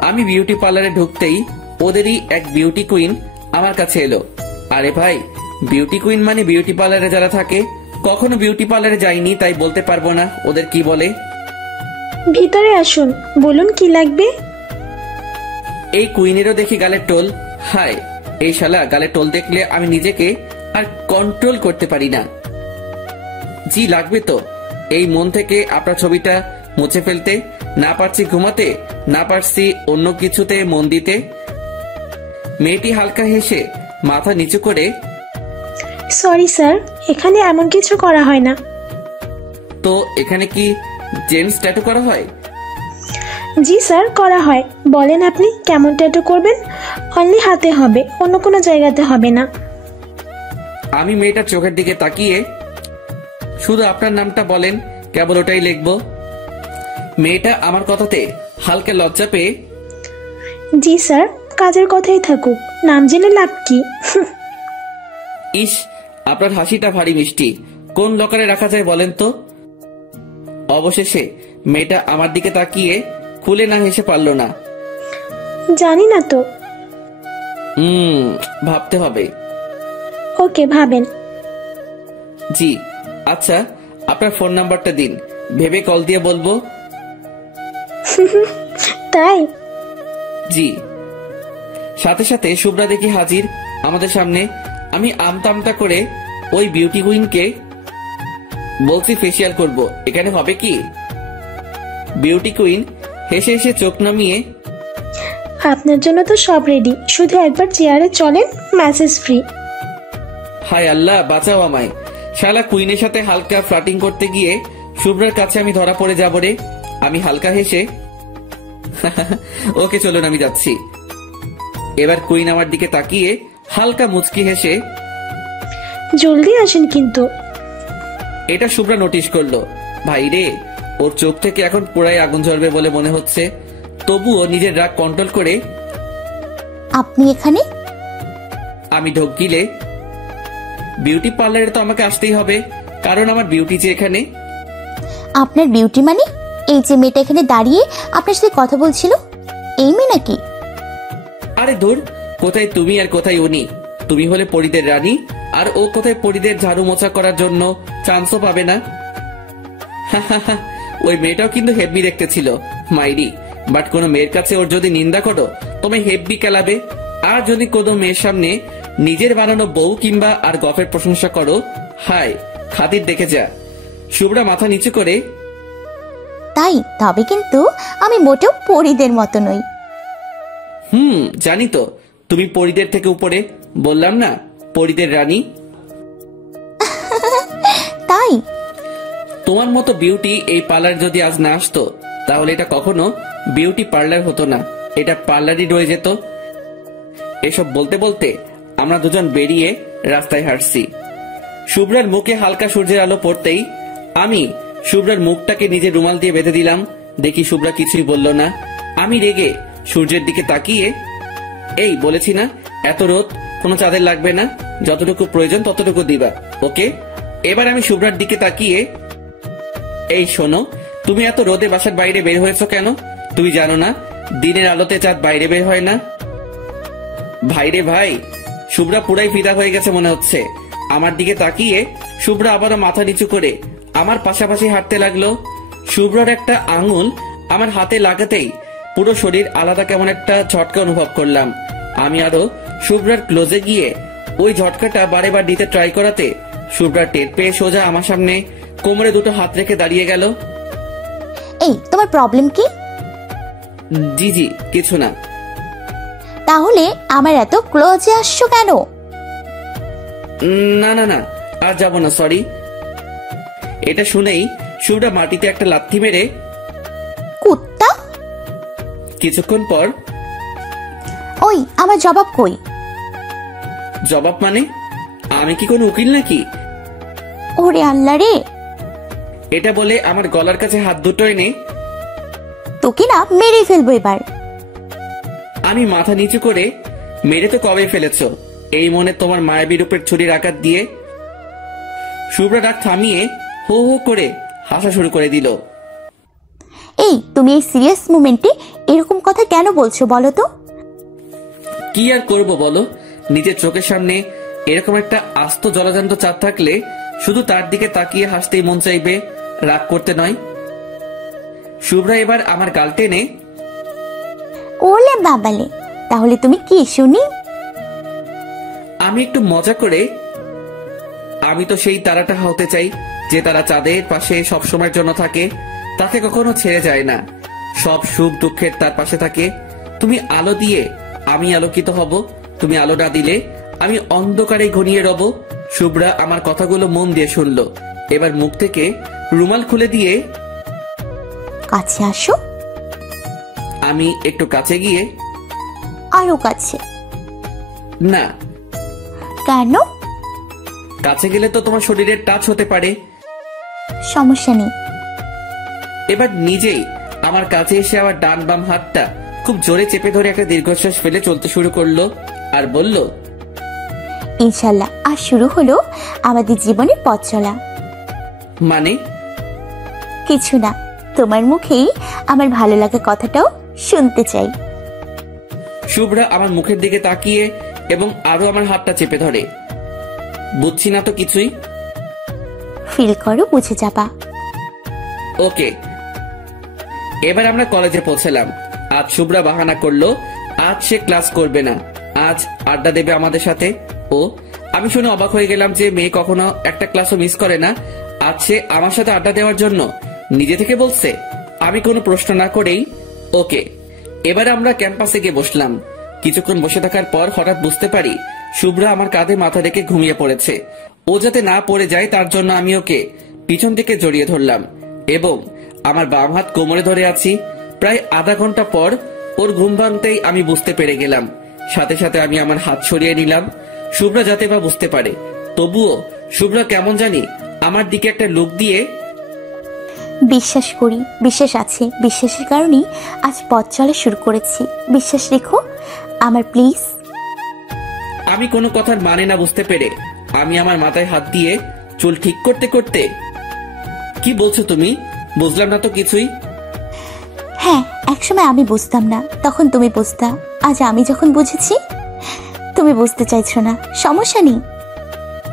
আমি বিউটি পার্লারে ঢুকতেই ওদেরই এক বিউটি কুইন আমার কাছে এলো। আরে ভাই, বিউটি কুইন মানে বিউটি পার্লারে যারা থাকে, কখনো বিউটি পার্লারে যাইনি তাই বলতে পারবো না ওদের কি বলে। ভিতরে আসুন, বলুন কি লাগবে। এই কুইনেরও দেখি গালের টোল। হায়, এই শালা গালের টোল দেখলে আমি নিজেকে আর কন্ট্রোল করতে পারি না। জি লাগবে তো। এই মন থেকে আপনার ছবিটা মুছে ফেলতে, না পারছি ঘুমাতে, না পারছি অন্য কিছুতে মন দিতে। মেয়েটি হালকা হেসে মাথা নিচু করে, সরি স্যার, এখানে এমন কিছু করা হয় না। তো এখানে কি জেন্টস ট্যাটু করা হয়? জি স্যার, করা হয়। বলেন আপনি কেমন ট্যাটু করবেন? অনলি হাতে হবে, অন্য কোনো জায়গাতে হবে না। আমি মেয়েটার চোখের দিকে তাকিয়ে, শুধু আপনার নামটা বলেন, কেবল ওটাই লিখবো। মেয়েটা আমার কথাতে হালকা লজ্জা পেয়ে, জি স্যার, কাজের কথাই থাকুক, নাম জেনে লাভ কি। ইস, আপনার হাসিটা ভারী মিষ্টি, কোন লকারে রাখা যায় বলেন তো? অবশেষে মেয়েটা আমার দিকে তাকিয়ে খুলে না হেসে পারল না। জানি না তো। ভাবতে হবে। ওকে, ভাবেন। জি আচ্ছা, আপনার ফোন নাম্বারটা দিন, ভেবে কল দিয়ে বলবো। তাই? জি। সাথে সাথে শুভ্রা দেখি হাজির আমাদের সামনে। আমি আমতা আমতা করে ওই বিউটি কুইনকে বলছি ফেসিয়াল করব, এখানে হবে কি? বিউটি কুইন হেসে হেসে চোখ নামিয়ে, আপনার জন্য তো সব রেডি, শুধু একবার চেয়ারে চলেন, ম্যাসেজ ফ্রি। হায় আল্লাহ, বাঁচাও আমায়। শালা কুইনের সাথে হালকা ফ্লাটিং করতে গিয়ে শুভ্রার কাছে আমি ধরা পড়ে যাব রে। আমি হালকা হেসে, ওকে চলুন আমি যাচ্ছি। এবার কুইন আমার দিকে তাকিয়ে হালকা মুচকি হেসে, জলদি আসেন কিন্তু। এটা শুভ্রা নোটিশ করলো। ভাই রে, ওর চোখ থেকে এখন পুরাই আগুন ঝরবে বলে মনে হচ্ছে। তবুও নিজের রাগ কন্ট্রোল করে আপনি এখানে? আমি ঢোক গিলে, বিউটি পার্লারে তো আমাকে আসতেই হবে, কারণ আমার বিউটি যে এখানে। আপনার বিউটি মানে? এই যে মেয়েটা এখানে দাঁড়িয়ে আপনার সাথে কথা বলছিল, এই মেয়ে নাকি? আরে ধুর, কোথায় তুমি আর কোথায় উনি? তুমি হলে পরীদের রানী, আর ও কোথায় পরীদের ঝাড়ু মোছা করার জন্য চান্সও পাবে না। ওই মেয়েটাও কিন্তু হেব্বি দেখতে ছিল মাইরি, বাট কোনো মেয়ের কাছে ওর যদি নিন্দা করো তুমি হেব্বি কেলাবে। আর যদি কোনো মেয়ের সামনে নিজের বানানো বউ কিংবা আর গফের প্রশংসা করো, হায় খাতির দেখে যা। শুভ্রা মাথা নিচু করে, তাই? তবে কিন্তু আমি মোটেও পরীদের মতো নই। জানি তো, তুমি পরীদের থেকে উপরে, বললাম না পরীদের রানী। তাই? তোমার মতো বিউটি এই পার্লার যদি আজ না আসতো, তাহলে এটা কখনো বিউটি পার্লার হতো না, এটা পার্লারই রয়ে যেত। এসব বলতে বলতে আমরা দুজন বেরিয়ে রাস্তায় হাঁটছি। শুভ্রার মুখে হালকা সূর্যের আলো পড়তেই আমি শুভ্রার মুখটাকে নিজের রুমাল দিয়ে বেঁধে দিলাম। দেখি শুভ্রা কিছুই বলল না। আমি রেগে সূর্যের দিকে তাকিয়ে, এই বলেছি না এত রোদ, কোনো চাঁদের লাগবে না, যতটুকু প্রয়োজন ততটুকু দিবা, ওকে? এবার আমি শুভ্রার দিকে তাকিয়ে, এই শোনো, তুমি এত রোদে বাসার বাইরে বের হয়েছো কেন? তুমি জানো না দিনের আলোতে চাঁদ বাইরে বের হয় না? ভাইরে ভাই, শুভ্রা পুরাই ফিদা হয়ে গেছে মনে হচ্ছে। আমার দিকে তাকিয়ে শুভ্রা আবারও মাথা নিচু করে আমার পাশাপাশি হাঁটতে লাগলো। শুভ্রার একটা আঙুল আমার হাতে লাগাতেই পুরো শরীর আলাদা কেমন একটা ঝটকা অনুভব করলাম। আমি আরো শুভ্রার ক্লোজে গিয়ে ওই ঝটকাটা বারে বার দিতে ট্রাই করাতে শুভ্রা টের পেয়ে সোজা আমার সামনে কোমরে দুটো হাত রেখে দাঁড়িয়ে গেল। এই, তোমার প্রবলেম কি? জি জি, কিছু না। তাহলে আমার এত ক্লোজে আসছো কেন? না না না, আর যাবো না, সরি। এটা শুনেই শুভ্রা মাটিতে একটা লাথি মেরে, কুত্তা! কিছুক্ষণ পর, ওই আমার জবাব কই? জবাব মানে? আমি কি কোনো উকিল নাকি? ওরে আল্লাহ রে! এটা বলে আমার গলার কাছে হাত দুটো এনে তোকে না মেরে ফেলবো এবার। আমি মাথা নিচু করে, মেরে তো কবে ফেলেছো, এই মনে তোমার মায়াবী রূপের ছুরির আঘাত দিয়ে। শুভ্রা ডাক থামিয়ে হো হো করে হাসা শুরু করে দিল। এই, তুমি এই সিরিয়াস মোমেন্টে এরকম কথা কেন বলছো বলো তো? কি আর করব বলো, নিজের চোখের সামনে এরকম একটা আস্ত জলজান্ত চাঁদ থাকলে শুধু তার দিকে তাকিয়ে হাসতেই মন চাইবে, রাগ করতে নয়। শুভ্রা এবার আমার গাল টেনে, ওলে বাবালে, তাহলে তুমি কি শুনি? আমি একটু মজা করে, আমি তো সেই তারাটা হতে চাই যে তারা চাঁদের পাশে সব সময়ের জন্য থাকে, তাকে কখনো ছেড়ে যায় না, সব সুখ দুঃখের তার পাশে থাকে। তুমি আলো দিয়ে আমি আলোকিত হব, তুমি আলো না দিলে আমি অন্ধকারে ঘনিয়ে রব। শুভ্রা আমার কথাগুলো মন দিয়ে শুনলো। এবার মুখ থেকে রুমাল খুলে দিয়ে, কাছে আসো। আমি একটু কাছে গিয়ে, আরো কাছে। না। কেন? কাছে গেলে তো তোমার শরীরের টাচ হতে পারে। সমস্যা নেই। এবার নিজেই আমার কাছে এসে আমার ডান বাম হাতটা খুব জোরে চেপে ধরে একটা দীর্ঘশ্বাস ফেলে চলতে শুরু করলো আর বলল, ইনশাল্লাহ আর শুরু হলো আমাদের জীবনের পথ চলা। মানে? কিছু না, তোমার মুখেই আমার ভালো লাগা কথাটাও শুনতে চাই। শুভ্রা আমার মুখের দিকে তাকিয়ে এবং আরো আমার হাতটা চেপে ধরে। বুঝছি না তো কিছুই। ফিল করো, বুঝে যাবা। ওকে। এবার আমরা কলেজে পৌঁছলাম। আজ শুভ্রা বাহানা করলো আজ সে ক্লাস করবে না, আজ আড্ডা দেবে আমাদের সাথে। ও, আমি শুনে অবাক হয়ে গেলাম যে মেয়ে কখনো একটা ক্লাসও মিস করে না, আজ সে আমার সাথে আড্ডা দেওয়ার জন্য নিজে থেকে বলছে। আমি কোনো প্রশ্ন না করেই ওকে। এবার আমরা ক্যাম্পাসে গিয়ে বসলাম। কিছুক্ষণ বসে থাকার পর হঠাৎ বুঝতে পারি শুভ্রা আমার কাঁধে মাথা রেখে ঘুমিয়ে পড়েছে। ও যাতে না পড়ে যায় তার জন্য আমি ওকে পিছন থেকে জড়িয়ে ধরলাম এবং আমার বাম হাত কোমরে ধরে আছি। প্রায় আধা ঘন্টা পর ওর ঘুম ভাঙতেই আমি বুঝতে পেরে গেলাম। সাথে সাথে আমি আমার হাত সরিয়ে নিলাম, শুভ্রা যাতে বা বুঝতে পারে তবুও শুভ্রা কেমন জানি আমার দিকে একটা লুক দিয়ে বিশ্বাস করি, বিশ্বাস আছে, বিশ্বাসের কারণেই আজ পথ চলা শুরু করেছি। বিশ্বাস রেখো আমার প্লিজ। আমি কোনো কথার মানে না বুঝতে পেরে আমি আমার মাথায় হাত দিয়ে চুল ঠিক করতে করতে, কি বলছো তুমি? বুঝলাম না তো কিছুই। হ্যাঁ, একসময় আমি বুঝতাম না, তখন তুমি বুঝতা। আজ আমি যখন বুঝেছি তুমি বুঝতে চাইছো না, সমস্যা নেই।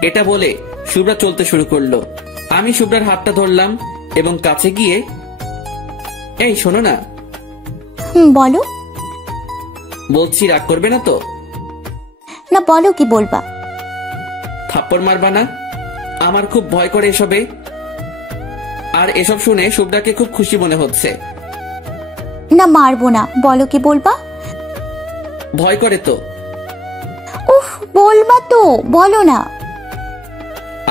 এটা বলে শুভ্রা চলতে শুরু করলো। আমি শুভ্রার হাতটা ধরলাম এবং কাছে গিয়ে, এই শোনো না। বলো। বলছি রাগ করবে না তো? না, বলো কি বলবা। থাপ্পড় মারবা না? আমার খুব ভয় করে এসবে। আর এসব শুনে শুভ্রাকে খুব খুশি মনে হচ্ছে। না, মারবো না, বলো কি বলবা। ভয় করে তো? উফ, বলবা তো, বলো না।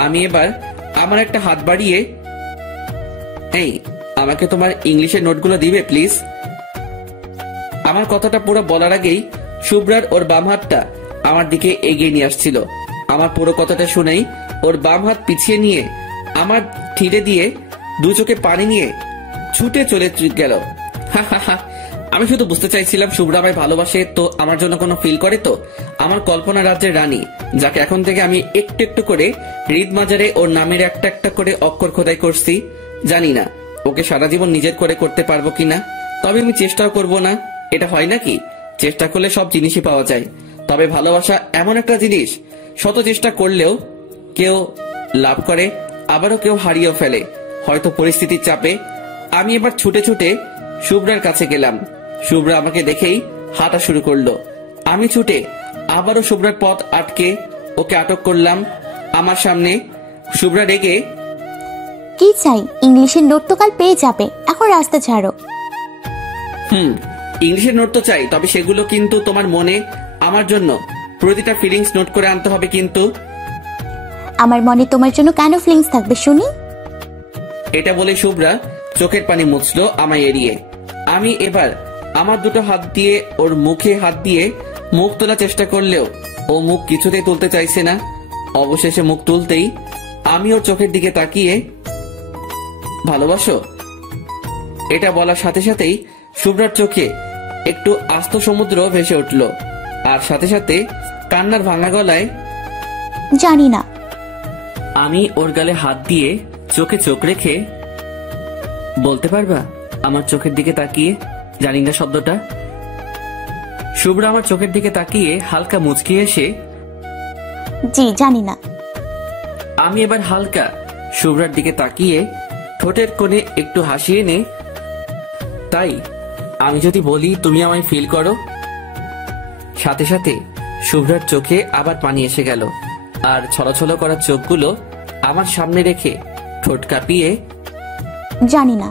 আমি এবার আমার একটা হাত বাড়িয়ে, এই আমাকে তোমার ইংলিশের নোটগুলো দিবে প্লিজ। আমার কথাটা পুরো বলার আগেই শুভ্রার ওর বাম হাতটা আমার দিকে এগিয়ে নিয়ে আসছিল। আমার পুরো কথাটা শুনেই ওর বাম হাত পিছিয়ে নিয়ে আমার ঠিড়ে দিয়ে দু চোখে পানি নিয়ে ছুটে চলে গেল। আমি শুধু বুঝতে চাইছিলাম শুভ্রা আমায় ভালোবাসে তো, আমার জন্য কোনো ফিল করে তো। আমার কল্পনা রাজ্যের রানী, যাকে এখন থেকে আমি একটু একটু করে হৃদ মাজারে ওর নামের একটা একটা করে অক্ষর খোদাই করছি। জানি না ওকে সারা জীবন নিজের করে করতে পারবো কিনা, তবে আমি চেষ্টাও করব না। এটা হয় নাকি, চেষ্টা করলে সব জিনিসই পাওয়া যায়। তবে ভালোবাসা এমন একটা জিনিস, শত চেষ্টা করলেও কেউ লাভ করে, আবারও কেউ হারিয়েও ফেলে, হয়তো পরিস্থিতির চাপে। আমি এবার ছুটে ছুটে শুভ্রার কাছে গেলাম। শুভ্রা আমাকে দেখেই হাঁটা শুরু করলো। আমি ছুটে আবারও শুভ্রার পথ আটকে ওকে আটক করলাম আমার সামনে। শুভ্রা রেগে, কি চাই? ইংলিশের নোট তো কাল পেয়ে যাবে, এখন রাস্তা ছাড়ো। ইংলিশের নোট তো চাই, তবে সেগুলো কিন্তু তোমার মনে আমার জন্য প্রতিটা ফিলিংস নোট করে আনতে হবে। কিন্তু আমার মনে তোমার জন্য কেন ফিলিংস থাকবে শুনি? এটা বলে শুভ্রা চোখের পানি মুছলো আমায় এড়িয়ে। আমি এবার আমার দুটো হাত দিয়ে ওর মুখে হাত দিয়ে মুখ তোলার চেষ্টা করলেও ও মুখ কিছুতেই তুলতে চাইছে না। অবশেষে মুখ তুলতেই আমি ওর চোখের দিকে তাকিয়ে, ভালোবাসো? এটা বলার সাথে সাথেই শুভ্রার চোখে একটু আস্ত সমুদ্র ভেসে উঠল, আর সাথে সাথে কান্নার ভাঙা গলায়, জানি না। আমি ওর গালে হাত দিয়ে চোখে চোখ রেখে, বলতে পারবা আমার চোখের দিকে তাকিয়ে জানি না শব্দটা? শুভ্রা আমার চোখের দিকে তাকিয়ে হালকা মুচকি এসে, জি জানি না। আমি এবার হালকা শুভ্রার দিকে তাকিয়ে ঠোঁটের কোণে একটু হাসি এনে, তাই আমি যদি বলি তুমি আমায় ফিল করো? সাথে সাথে শুভ্রার চোখে আবার পানি এসে গেল, আর ছলছল করা চোখগুলো আমার সামনে রেখে ঠোঁট কাঁপিয়ে, জানি না।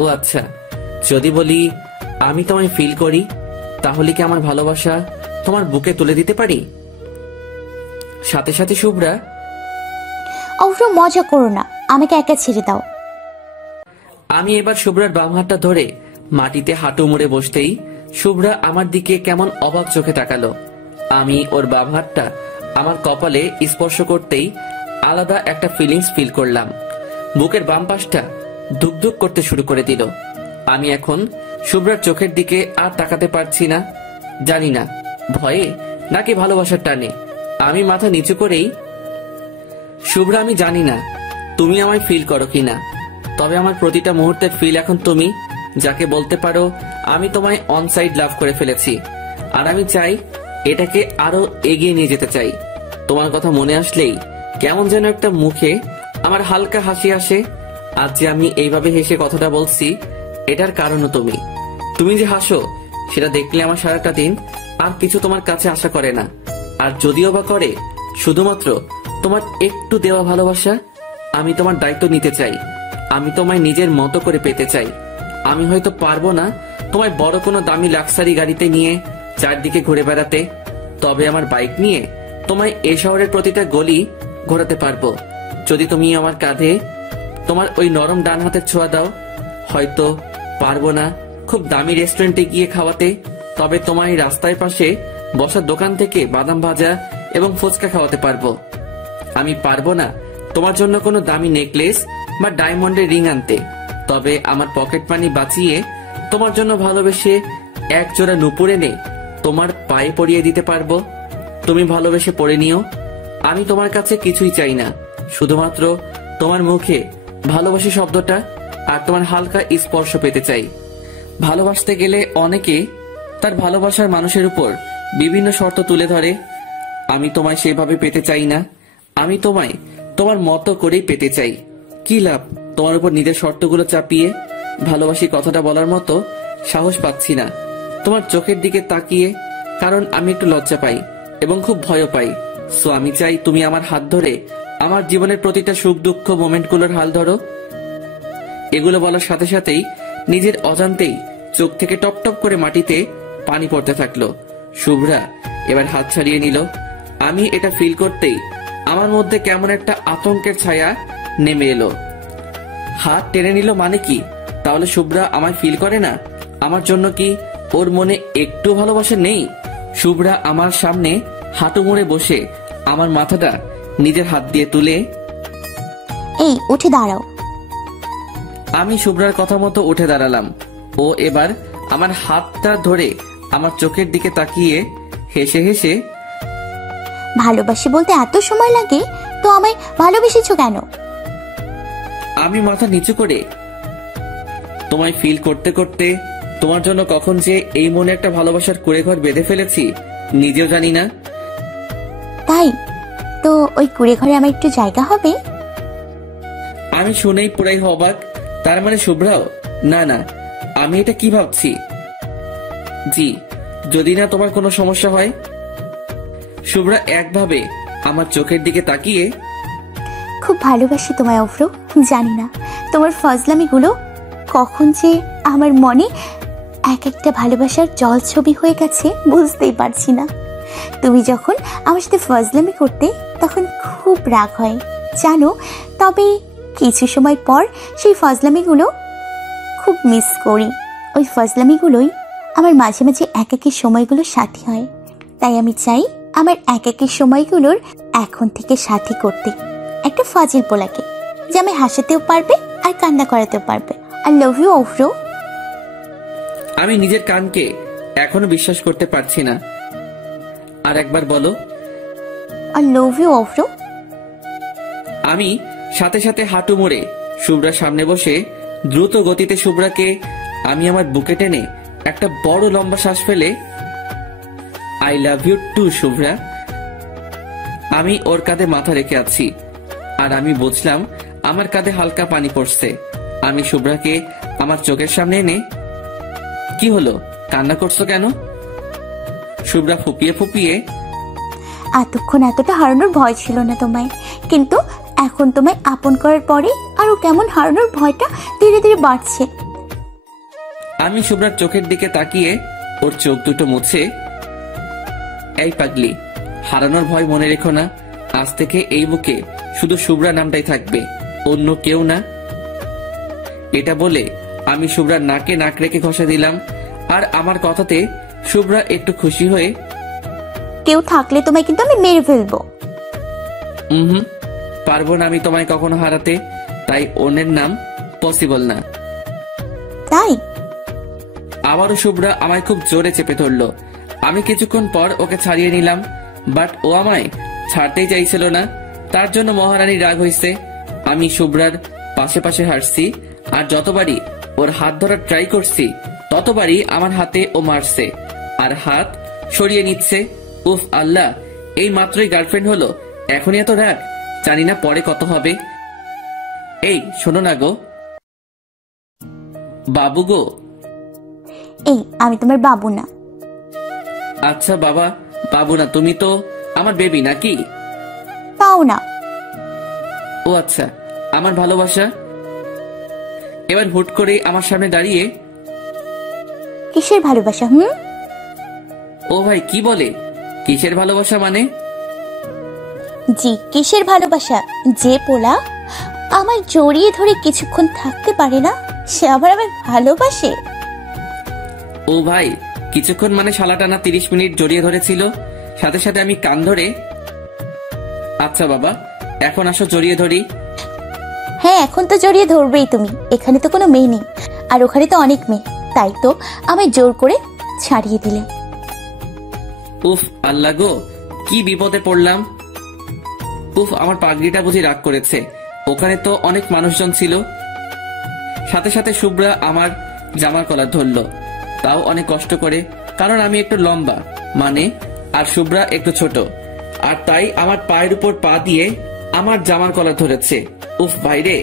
ও আচ্ছা, যদি বলি আমি তোমায় ফিল করি, তাহলে কি আমার ভালোবাসা তোমার বুকে তুলে দিতে পারি? সাথে সাথে শুভ্রা, অবশ্য মজা করো না, আমাকে একা ছেড়ে দাও। আমি এবার শুভ্রার বাম হাতটা ধরে মাটিতে হাঁটু মুড়ে বসতেই শুভ্রা আমার দিকে কেমন অবাক চোখে তাকালো। আমি ওর বাম হাতটা আমার কপালে স্পর্শ করতেই আলাদা একটা ফিলিংস ফিল করলাম। বুকের বাম পাশটা ধুকধুক করতে শুরু করে দিল। আমি এখন শুভ্রার চোখের দিকে আর তাকাতে পারছি না। জানি না ভয়ে নাকি ভালোবাসার টানে আমি মাথা নিচু করেই, শুভ্রা আমি জানি না তুমি আমায় ফিল করো কিনা, তবে আমার প্রতিটা মুহূর্তের ফিল এখন তুমি, যাকে বলতে পারো আমি তোমায় অনসাইড লাভ করে ফেলেছি। আর আমি চাই এটাকে আরো এগিয়ে নিয়ে যেতে চাই। তোমার কথা মনে আসলেই কেমন যেন একটা মুখে আমার হালকা হাসি আসে। আজ যে আমি এইভাবে হেসে কথাটা বলছি, এটার কারণও তুমি। তুমি যে হাসো সেটা দেখলে আমার সারাটা দিন আর কিছু তোমার কাছে আশা করে না। আর যদিও বা করে, শুধুমাত্র তোমার একটু দেওয়া ভালোবাসা আমি তোমার দায়িত্ব নিতে চাই। আমি তোমায় নিজের মতো করে পেতে চাই। আমি হয়তো পারবো না তোমায় বড় কোনো দামি লাক্সারি গাড়িতে নিয়ে চারদিকে ঘুরে বেড়াতে, তবে আমার বাইক নিয়ে তোমায় এ শহরের প্রতিটা গলি ঘোরাতে পারবো, যদি তুমি আমার কাঁধে তোমার ওই নরম ডান হাতের ছোঁয়া দাও। হয়তো পারবো না খুব দামি রেস্টুরেন্টে গিয়ে খাওয়াতে, তবে তোমায় রাস্তায় পাশে বসার দোকান থেকে বাদাম ভাজা এবং ফুচকা খাওয়াতে পারবো। আমি পারবো না তোমার জন্য কোনো দামি নেকলেস বা ডায়মন্ডের রিং আনতে, তবে আমার পকেট মানি বাঁচিয়ে তোমার জন্য ভালোবেসে এক জোড়া নুপুর এনে তোমার পায়ে পরিয়ে দিতে পারবো। তুমি ভালোবেসে পরে নিও। আমি তোমার কাছে কিছুই চাই না, শুধুমাত্র তোমার মুখে ভালোবাসি শব্দটা আর তোমার হালকা স্পর্শ পেতে চাই। ভালোবাসতে গেলে অনেকে তার ভালোবাসার মানুষের উপর বিভিন্ন শর্ত তুলে ধরে। আমি তোমায় সেভাবে পেতে চাই না, আমি তোমায় তোমার মতো করেই পেতে চাই। কি লাভ তোমার উপর নিজের শর্তগুলো চাপিয়ে? ভালোবাসি কথাটা বলার মতো সাহস পাচ্ছি না তোমার চোখের দিকে তাকিয়ে, কারণ আমি একটু লজ্জা পাই এবং খুব ভয়ও পাই। সো আমি চাই তুমি আমার হাত ধরে আমার জীবনের প্রতিটা সুখ দুঃখ মোমেন্টগুলোর হাল ধরো। এগুলো বলার সাথে সাথেই নিজের অজান্তেই চোখ থেকে টপ টপ করে মাটিতে পানি পড়তে থাকলো। শুভ্রা এবার হাত ছাড়িয়ে নিল। আমি এটা ফিল করতেই আমার মধ্যে কেমন একটা আতঙ্কের ছায়া নেমে এলো। হাত টেনে নিল মানে কি? তাহলে শুভ্রা আমায় ফিল করে না? আমার জন্য কি ওর মনে একটু ভালোবাসা নেই? শুভ্রা আমার সামনে হাঁটু মুড়ে বসে আমার মাথাটা নিজের হাত দিয়ে তুলে, এই উঠে দাঁড়াও। আমি শুভ্রার কথা মতো উঠে দাঁড়ালাম। ও এবার আমার হাতটা ধরে আমার চোখের দিকে তাকিয়ে হেসে হেসে, ভালোবাসি বলতে এত সময় লাগে তো আমায় ভালোবেসেছো কেন? আমি মাথা নিচু করে, তোমায় ফিল করতে করতে তোমার জন্য কখন যে এই মনে একটা ভালোবাসার কুড়েঘর বেঁধে ফেলেছি নিজেও জানি না। তাই তো ওই কুড়ে ঘরে আমার একটু জায়গা হবে? আমি শুনেই পুরাই অবাক। তার মানে শুভ্রাও? না না, আমি এটা কি ভাবছি? জি, যদি না তোমার কোনো সমস্যা হয়। শুভ্রা একভাবে আমার চোখের দিকে তাকিয়ে, খুব ভালোবাসি তোমায় অভ্র, জানি না তোমার ফজলামিগুলো কখন যে আমার মনে এক একটা ভালোবাসার জল ছবি হয়ে গেছে বুঝতেই পারছি না। তুমি যখন আমার সাথে ফজলামি করতে তখন খুব রাগ হয় জানো, তবে কিছু সময় পর সেই ফজলামিগুলো খুব মিস করি। ওই ফজলামিগুলোই আমার মাঝে মাঝে একাকী সময়গুলো সাথী হয়। তাই আমি চাই আমার একাকী সময়গুলোর এখন থেকে সাথী করতে একটা ফাজিল পোলাকে, যে আমি হাসাতেও পারবে আর কান্না করাতেও পারবে। আই লাভ ইউ অভ্র। আমি নিজের কানকে এখনো বিশ্বাস করতে পারছি না। আর একবার বলো। আই লাভ ইউ অভ্র। আমি সাথে সাথে হাঁটু মুড়ে শুভ্রার সামনে বসে দ্রুত গতিতে শুভ্রাকে আমি আমার বুকে টেনে একটা বড় লম্বা শ্বাস ফেলে, I love you too Shubhra. আমি ওর কাঁধে মাথা রেখে আছি আর আমি বুঝলাম আমার কাঁধে হালকা পানি পড়ছে। আমি শুভ্রাকে আমার চোখের সামনে এনে, কি হলো, কান্না করছো কেন? শুভ্রা ফুপিয়ে ফুপিয়ে, এতক্ষণ এতটা হারানোর ভয় ছিল না তোমায়, কিন্তু এখন তোমায় আপন করার পরে আরো কেমন হারানোর ভয়টা ধীরে ধীরে বাড়ছে। আমি শুভ্রার চোখের দিকে তাকিয়ে ওর চোখ দুটো মুছে, এই পাগলি, হারানোর ভয় মনে রেখো না। আজ থেকে এই বুকে শুধু শুভ্রা নামটাই থাকবে, অন্য কেউ না। এটা বলে আমি শুভ্রার নাকে নাক রেখে ঘষা দিলাম। আর আমার কথাতে শুভ্রা একটু খুশি হয়ে, কেউ থাকলে তোমায় কিন্তু আমি মেরে ফেলবো। পারবো না আমি তোমায় কখনো হারাতে, তাই অন্যের নাম পসিবল না। তাই আবারও শুভ্রা আমায় খুব জোরে চেপে ধরলো। আমি কিছুক্ষণ পর ওকে ছাড়িয়ে নিলাম, বাট ও আমায় ছাড়তেই চাইছিল না। তার জন্য মহারানী রাগ হয়েছে। আমি শুভ্রার পাশে পাশে হাঁটছি আর যতবারই ওর হাত ধরার ট্রাই করছি ততবারই আমার হাতে ও মারছে আর হাত সরিয়ে নিচ্ছে। উফ আল্লাহ, এই মাত্রই গার্লফ্রেন্ড হলো, এখনই এত রাগ, জানি না পরে কত হবে। এই শোনো না গো বাবু গো। এই আমি তোমার বাবু না। আচ্ছা বাবা, বাবু না, তুমি তো আমার বেবি নাকি? তাও না। ও আচ্ছা, আমার ভালোবাসা। এবার হুট করে আমার সামনে দাঁড়িয়ে, কিসের ভালোবাসা? ও ভাই কি বলে, কিসের ভালোবাসা মানে? জি কিসের ভালোবাসা? যে পোলা আমার জড়িয়ে ধরে কিছুক্ষণ থাকতে পারে না সে আবার আমায় ভালোবাসে? ও ভাই, কিছুক্ষণ মানে শালাটানা 30 মিনিট জড়িয়ে ধরেছিল, সাথে সাথে আমি কান ধরে, আচ্ছা বাবা এখন আসো জড়িয়ে ধরি। হ্যাঁ, এখন তো জড়িয়ে ধরবেই তুমি। এখানে তো কোনো মেয়ে নেই, আর ওখানে তো অনেক মেয়ে, তাই তো আমায় জোর করে ছাড়িয়ে দিলে। উফ আল্লাহ গো, কি বিপদে পড়লাম। উফ, আমার পাগড়িটা বুঝি রাগ করেছে। ওখানে তো অনেক মানুষজন ছিল। সাথে সাথে শুভ্রা আমার জামার কলার ধরলো, তাও অনেক কষ্ট করে, কারণ আমি একটু লম্বা মানে, আর শুভ্রা একটু ছোট, আর তাই আমার পায়ের উপর পা দিয়ে আমার জামার কলার ধরেছে। উফ ভাইরে,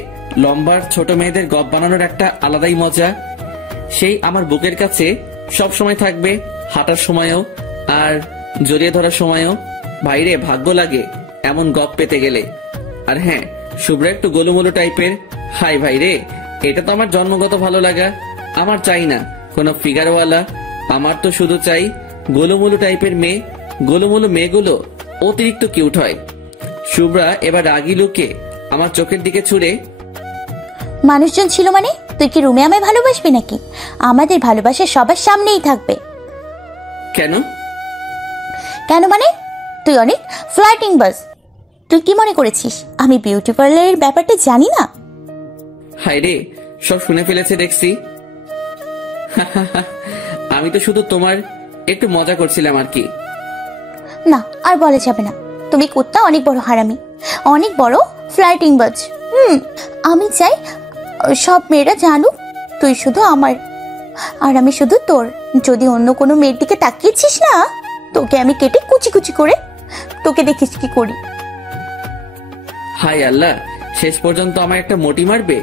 লম্বার ছোট মেয়েদের গপ বানানোর একটা আলাদাই মজা। সেই আমার বুকের কাছে সব সময় থাকবে, হাঁটার সময়ও আর জড়িয়ে ধরার সময়ও। ভাইরে, ভাগ্য লাগে এমন গপ পেতে গেলে। আর হ্যাঁ, শুভ্রা একটু গোলুমোলু টাইপের। হাই ভাইরে, এটা তো আমার জন্মগত ভালো লাগা। আমার চাই না কোনো ফিগারওয়ালা, আমার তো শুধু চাই গোলুমোলু টাইপের মেয়ে। গোলুমোলু মেয়েগুলো অতিরিক্ত কিউট হয়। শুভ্রা এবার রাগি লুকে আমার চোখের দিকে ছুড়ে, মানুষজন ছিল মানে তুই কি রুমে আমায় ভালোবাসবি নাকি? আমাদের ভালোবাসা সবার সামনেই থাকবে। কেন? কেন মানে, তুই অনেক ফ্লার্টিং বাস। তুই কি মনে করেছিস আমি বিউটি পার্লারের ব্যাপারটা জানি না? হায়রে, সব শুনে ফেলেছে দেখছি। আমি তো শুধু তোমার একটু মজা করছিলাম আর কি। না, আর বলা যাবে না। তুমি কুত্তা অনেক বড় হারামি, অনেক বড় ফ্লার্টিং বাজ। আমি চাই সব মেয়েরা জানুক তুই শুধু আমার, আর আমি শুধু তোর। যদি অন্য কোনো মেয়ের দিকে তাকিয়েছিস না, তোকে আমি কেটে কুচি কুচি করে, তোকে দেখিস কি করি। হায় আল্লাহ, শেষ পর্যন্ত আমার একটা মোটি মারবে।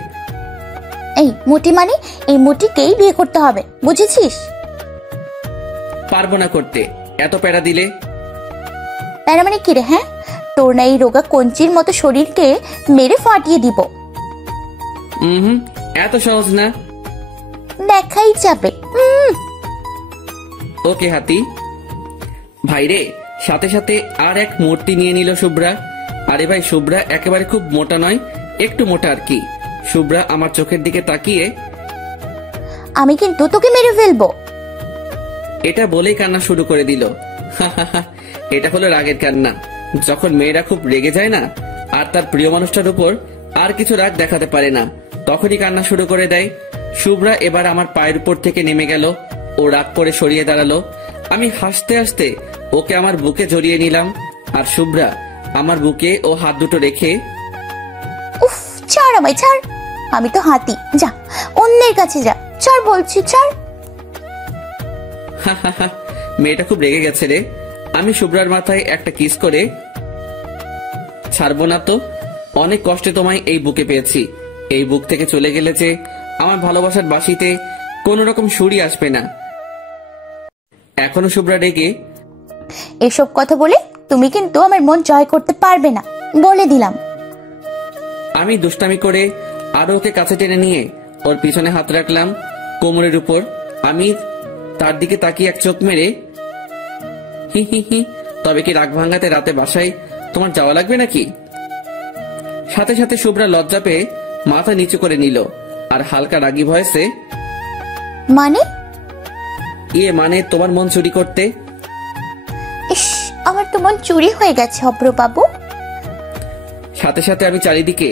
এই মোটি মানে, এই মোটিকেই বিয়ে করতে হবে, বুঝেছিস? পারবো না করতে, এত প্যারা দিলে। প্যারা মানে কি রে? হ্যাঁ, তোর না এই রোগা কঞ্চির মতো শরীরকে মেরে ফাটিয়ে দিব। এত সহজ না। দেখাই যাবে। ওকে হাতি। ভাইরে, সাথে সাথে আর এক মূর্তি নিয়ে নিল শুভ্রা। আরে ভাই, শুভ্রা একেবারে খুব মোটা নয়, একটু মোটা আর কি। শুভ্রা আমার চোখের দিকে তাকিয়ে, আমি কিন্তু তোকে মেরে ফেলবো, এটা বলেই কান্না শুরু করে দিল। এটা হলো রাগের কান্না। যখন মেয়েরা খুব রেগে যায় না, আর তার প্রিয় মানুষটার উপর আর কিছু রাগ দেখাতে পারে না, তখনই কান্না শুরু করে দেয়। শুভ্রা এবার আমার পায়ের উপর থেকে নেমে গেল। ও রাগ করে সরিয়ে দাঁড়ালো। আমি হাসতে হাসতে ওকে আমার বুকে জড়িয়ে নিলাম, আর শুভ্রা আমার বুকে ও হাত দুটো রেখে, উফ, ছাড় আমায়, ছাড়। আমি তো হাতি, যা অন্যের কাছে যা, ছাড় বলছি, ছাড়। মেয়েটা খুব রেগে গেছে রে। আমি শুভ্রার মাথায় একটা কিস করে, ছাড়বো না তো, অনেক কষ্টে তোমায় এই বুকে পেয়েছি। এই বুক থেকে চলে গেলে যে আমার ভালোবাসার বাঁশিতে কোন রকম সুরই আসবে না। এখনো শুভ্রা রেগে, এসব কথা বলে তুমি কিন্তু আমার মন জয় করতে পারবে না, বলে দিলাম। আমি দুষ্টামি করে আরো ওকে কাছে টেনে নিয়ে ওর পিছনে হাত রাখলাম কোমরের উপর। আমি তার দিকে তাকিয়ে এক চোখ মেরে, হি হি হি, তবে কি রাগ ভাঙাতে রাতে বাসায় তোমার যাওয়া লাগবে নাকি? সাথে সাথে শুভ্রা লজ্জা পেয়ে মাথা নিচু করে নিল, আর হালকা রাগী ভয়েসে, মানে? মানে তোমার মন চুরি করতে। ইস, আমার তো মন চুরি হয়ে গেছে অব্র বাবু। সাথে সাথে আমি চারিদিকে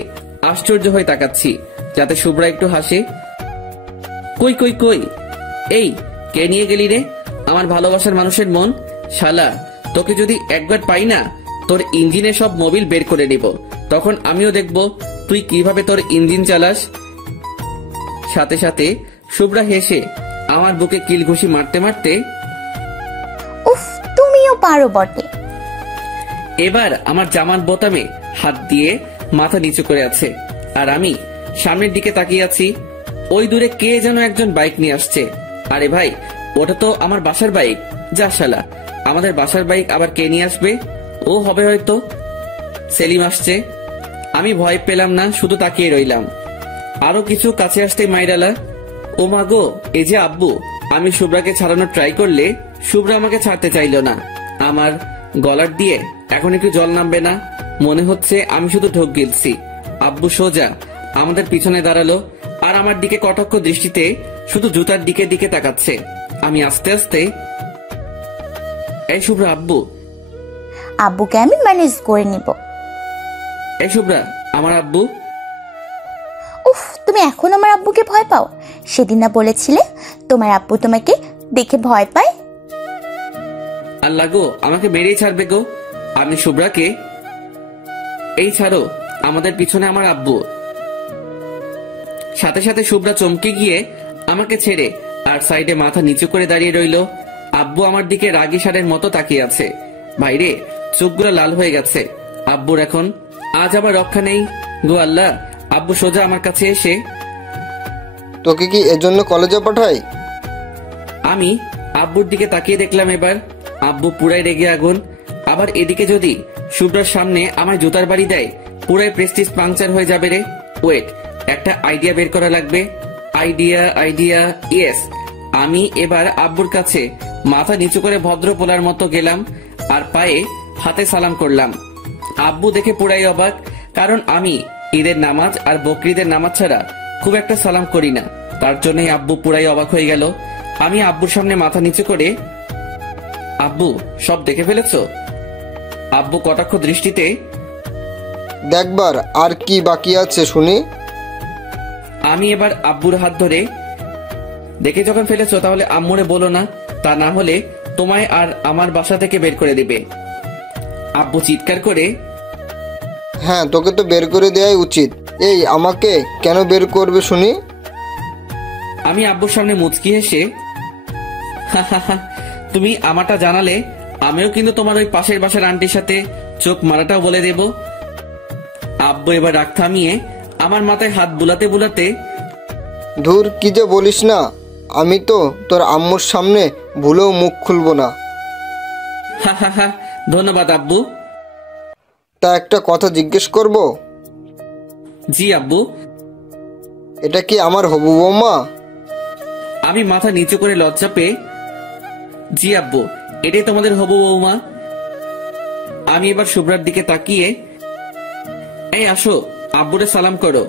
আশ্চর্য হয়ে তাকাচ্ছি, যাতে শুভ্রা একটু হাসে। কই কই কই, এই কে নিয়ে গেলি রে আমার ভালোবাসার মানুষের মন? শালা, তোকে যদি একবার পাই না, তোর ইঞ্জিনে সব মোবিল বের করে নিব। তখন আমিও দেখব তুই কিভাবে তোর ইঞ্জিন চালাস। সাথে সাথে শুভ্রা হেসে আমার বুকে কিল ঘুষি মারতে মারতে, উফ, তুমিও পারো বটে। এবার আমার জামার বোতামে হাত দিয়ে মাথা নিচু করে আছে, আর আমি সামনের দিকে তাকিয়ে আছি। ওই দূরে কে যেন একজন বাইক নিয়ে আসছে। আরে ভাই, ওটা তো আমার বাসার বাইক। যা শালা, আমাদের বাসার বাইক আবার কে নিয়ে আসবে? ও হবে হয়তো সেলিম আসছে। আমি ভয় পেলাম না, শুধু তাকিয়ে রইলাম। আরো কিছু কাছে আসতে মাইরালা, ও মা গো, এই যে আব্বু। আমি শুভ্রাকে ছাড়ানোর ট্রাই করলে শুভ্রা আমাকে ছাড়তে চাইল না। আমার গলার দিয়ে এখন একটু জল নামবে না, মনে হচ্ছে আমি শুধু ঢোক গিলছি। আব্বু সোজা আমাদের পিছনে দাঁড়ালো, আর আমার দিকে কটাক্ষ দৃষ্টিতে শুধু জুতার দিকে দিকে তাকাচ্ছে। আমি আস্তে আস্তে, এই শুভ্রা, আব্বু। আব্বুকে আমি ম্যানেজ করে নিব। এই শুভ্রা, আমার আব্বু। উফ, তুমি এখন আমার আব্বুকে ভয় পাও? সেদিন না বলেছিলে তোমার আব্বু তোমাকে দেখে ভয় পায়? আল্লাহ গো, আমাকে মেরেই ছাড়বে গো। আমি শুভ্রাকে, এই ছাড়ো, আমাদের পিছনে আমার আব্বু। সাথে সাথে শুভ্রা চমকে গিয়ে আমাকে ছেড়ে আর সাইডে মাথা নিচু করে দাঁড়িয়ে রইল। আব্বু আমার দিকে রাগী ষাঁড়ের মতো তাকিয়ে আছে। ভাইরে, চোখগুলো লাল হয়ে গেছে আব্বুর। এখন আজ আবার রক্ষা নেই গো আল্লাহ। আব্বু সোজা আমার কাছে এসে, তোকে কি এজন্য কলেজে পাঠাই? আমি আব্বুর দিকে তাকিয়ে দেখলাম। এবার আব্বু পুরাই রেগে আগুন। আবার এদিকে যদি শুভ্রার সামনে আমার জুতার বাড়ি দেয়, পুরাই প্রেস্টিজ পাংচার হয়ে যাবে রে। ওয়েট, একটা আইডিয়া বের করা লাগবে। Idea, yes. আমি এবার আব্বুর কাছে মাথা নিচু করে ভদ্র পোলার মতো গেলাম আর পায়ে হাতে সালাম করলাম। আব্বু দেখে পুরাই অবাক, কারণ আমি ঈদের নামাজ আর বকরিদের নামাজ ছাড়া খুব একটা সালাম করি না। তার জন্যই আব্বু পুরাই অবাক হয়ে গেল। আমি আব্বুর সামনে মাথা নিচু করে, আব্বু সব দেখে ফেলেছো? আব্বু কটাক্ষ দৃষ্টিতে, দেখবার আর কি বাকি আছে শুনি। আমি এবার আব্বুর হাত ধরে, দেখে যখন ফেলেছো তাহলে আম্মুরে বলো না, তা না হলে তোমায় আর আমার বাসা থেকে বের করে দিবে। আব্বু চিৎকার করে, হ্যাঁ, তোকে তো বের করে দেওয়াই উচিত। এই, আমাকে কেন বের করবে শুনি? আমি আব্বুর সামনে মুচকি হেসে, তুমি আমারটা জানালে আমিও কিন্তু তোমার ওই পাশের বাসার আন্টির সাথে চোখ মারাটাও বলে দেব। আব্বু এবার রাগ থামিয়ে আমার মাথায় হাত বুলাতে বুলাতে, ধুর, কি যে বলিস না। আমি তো তোর আম্মুর সামনে ভুলেও মুখ খুলবো না। ধন্যবাদ আব্বু। তা একটা কথা জিজ্ঞেস করব? জি আব্বু। এটা কি আমার হবু বৌমা? আমি মাথা নিচু করে লজ্জা পেয়ে, জি আব্বু, এটাই তোমাদের হবু বৌমা। আমি এবার শুভ্রার দিকে তাকিয়ে, এই আসো, আব্বুরে সালাম করো।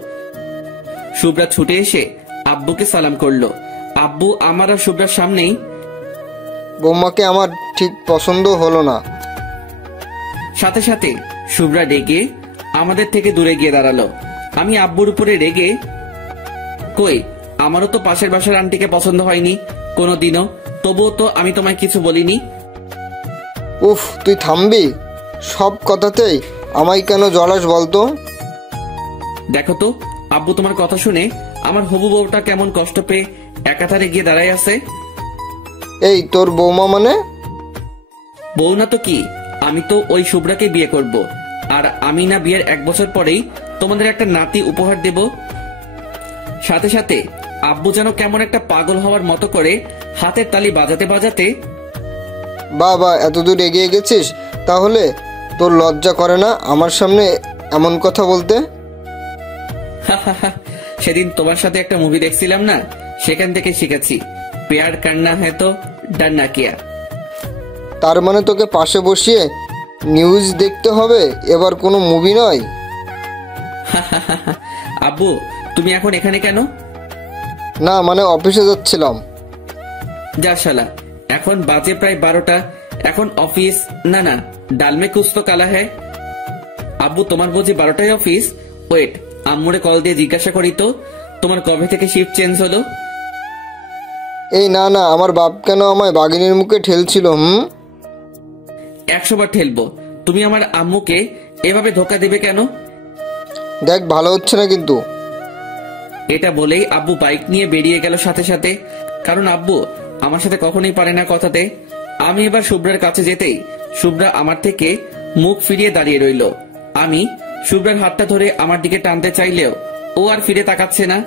শুভ্রা ছুটে এসে আব্বুকে সালাম করলো। আব্বু আমার আর শুভ্রার সামনেই, বৌমাকে আমার ঠিক পছন্দ হলো না। সাথে সাথে শুভ্রা রেগে আমাদের থেকে দূরে গিয়ে দাঁড়ালো। আমি আব্বুর উপরে রেগে, কই, আমারও তো পাশের বাসার আন্টিকে পছন্দ হয়নি কোনোদিনও, তবুও তো আমি তোমায় কিছু বলিনি। উফ, তুই থামবি? সব কথাতেই আমায় কেন জলাস বলতো? দেখো তো আব্বু, তোমার কথা শুনে আমার হবু বউটা কেমন কষ্ট পেয়ে একাধারে গিয়ে দাঁড়ায় আছে। এই, তোর বৌমা মানে? বউ না তো কি, আমি তো ওই শুভ্রাকে বিয়ে করব। আর আমি না বিয়ের 1 বছর পরেই তোমাদের একটা নাতি উপহার দেব। সাথে সাথে আব্বু যেন কেমন একটা পাগল হওয়ার মতো করে হাতের তালি বাজাতে বাজাতে, বাবা, এতদূর এগিয়ে গেছিস? তাহলে তোর লজ্জা করে না আমার সামনে এমন কথা বলতে? সেদিন তোমার সাথে একটা মুভি দেখছিলাম না, সেখান থেকে শিখেছি, প্যার কান্না হ্যায় তো ডারনা কিয়া। তার মানে তোকে পাশে বসিয়ে নিউজ দেখতে হবে, এবার কোনো মুভি নয়। আব্বু, তুমি এখন এখানে কেন? না, মানে অফিসে যাচ্ছিলাম। যা শালা, এখন বাজে প্রায় 12টা, এখন অফিস? না না, ডালমে কুছ তো কালা হ্যায়। আব্বু, তোমার বুঝি 12টায় অফিস? ওয়েট, আম্মুরে কল দিয়ে জিজ্ঞাসা করি তো, তোমার কবে থেকে শিফট চেঞ্জ হলো? এই না না, আমার বাপ কেন আমায় বাঘিনীর মুখে ঠেলছিল? 100 বার ঠেলবো। তুমি আমার আম্মুকে এভাবে ধোকা দেবে কেন? দেখ, ভালো হচ্ছে না কিন্তু। এটা বলেই আব্বু বাইক নিয়ে বেরিয়ে গেল সাথে সাথে, কারণ আব্বু আমার সাথে কখনোই পারে না কথাতে। আমি এবার শুভ্রার কাছে যেতেই শুভ্রা আমার থেকে মুখ ফিরিয়ে দাঁড়িয়ে রইল। আমি শুভ্রার হাতটা ধরে আমার দিকে টানতে চাইলেও ও আর ফিরে তাকাচ্ছে না।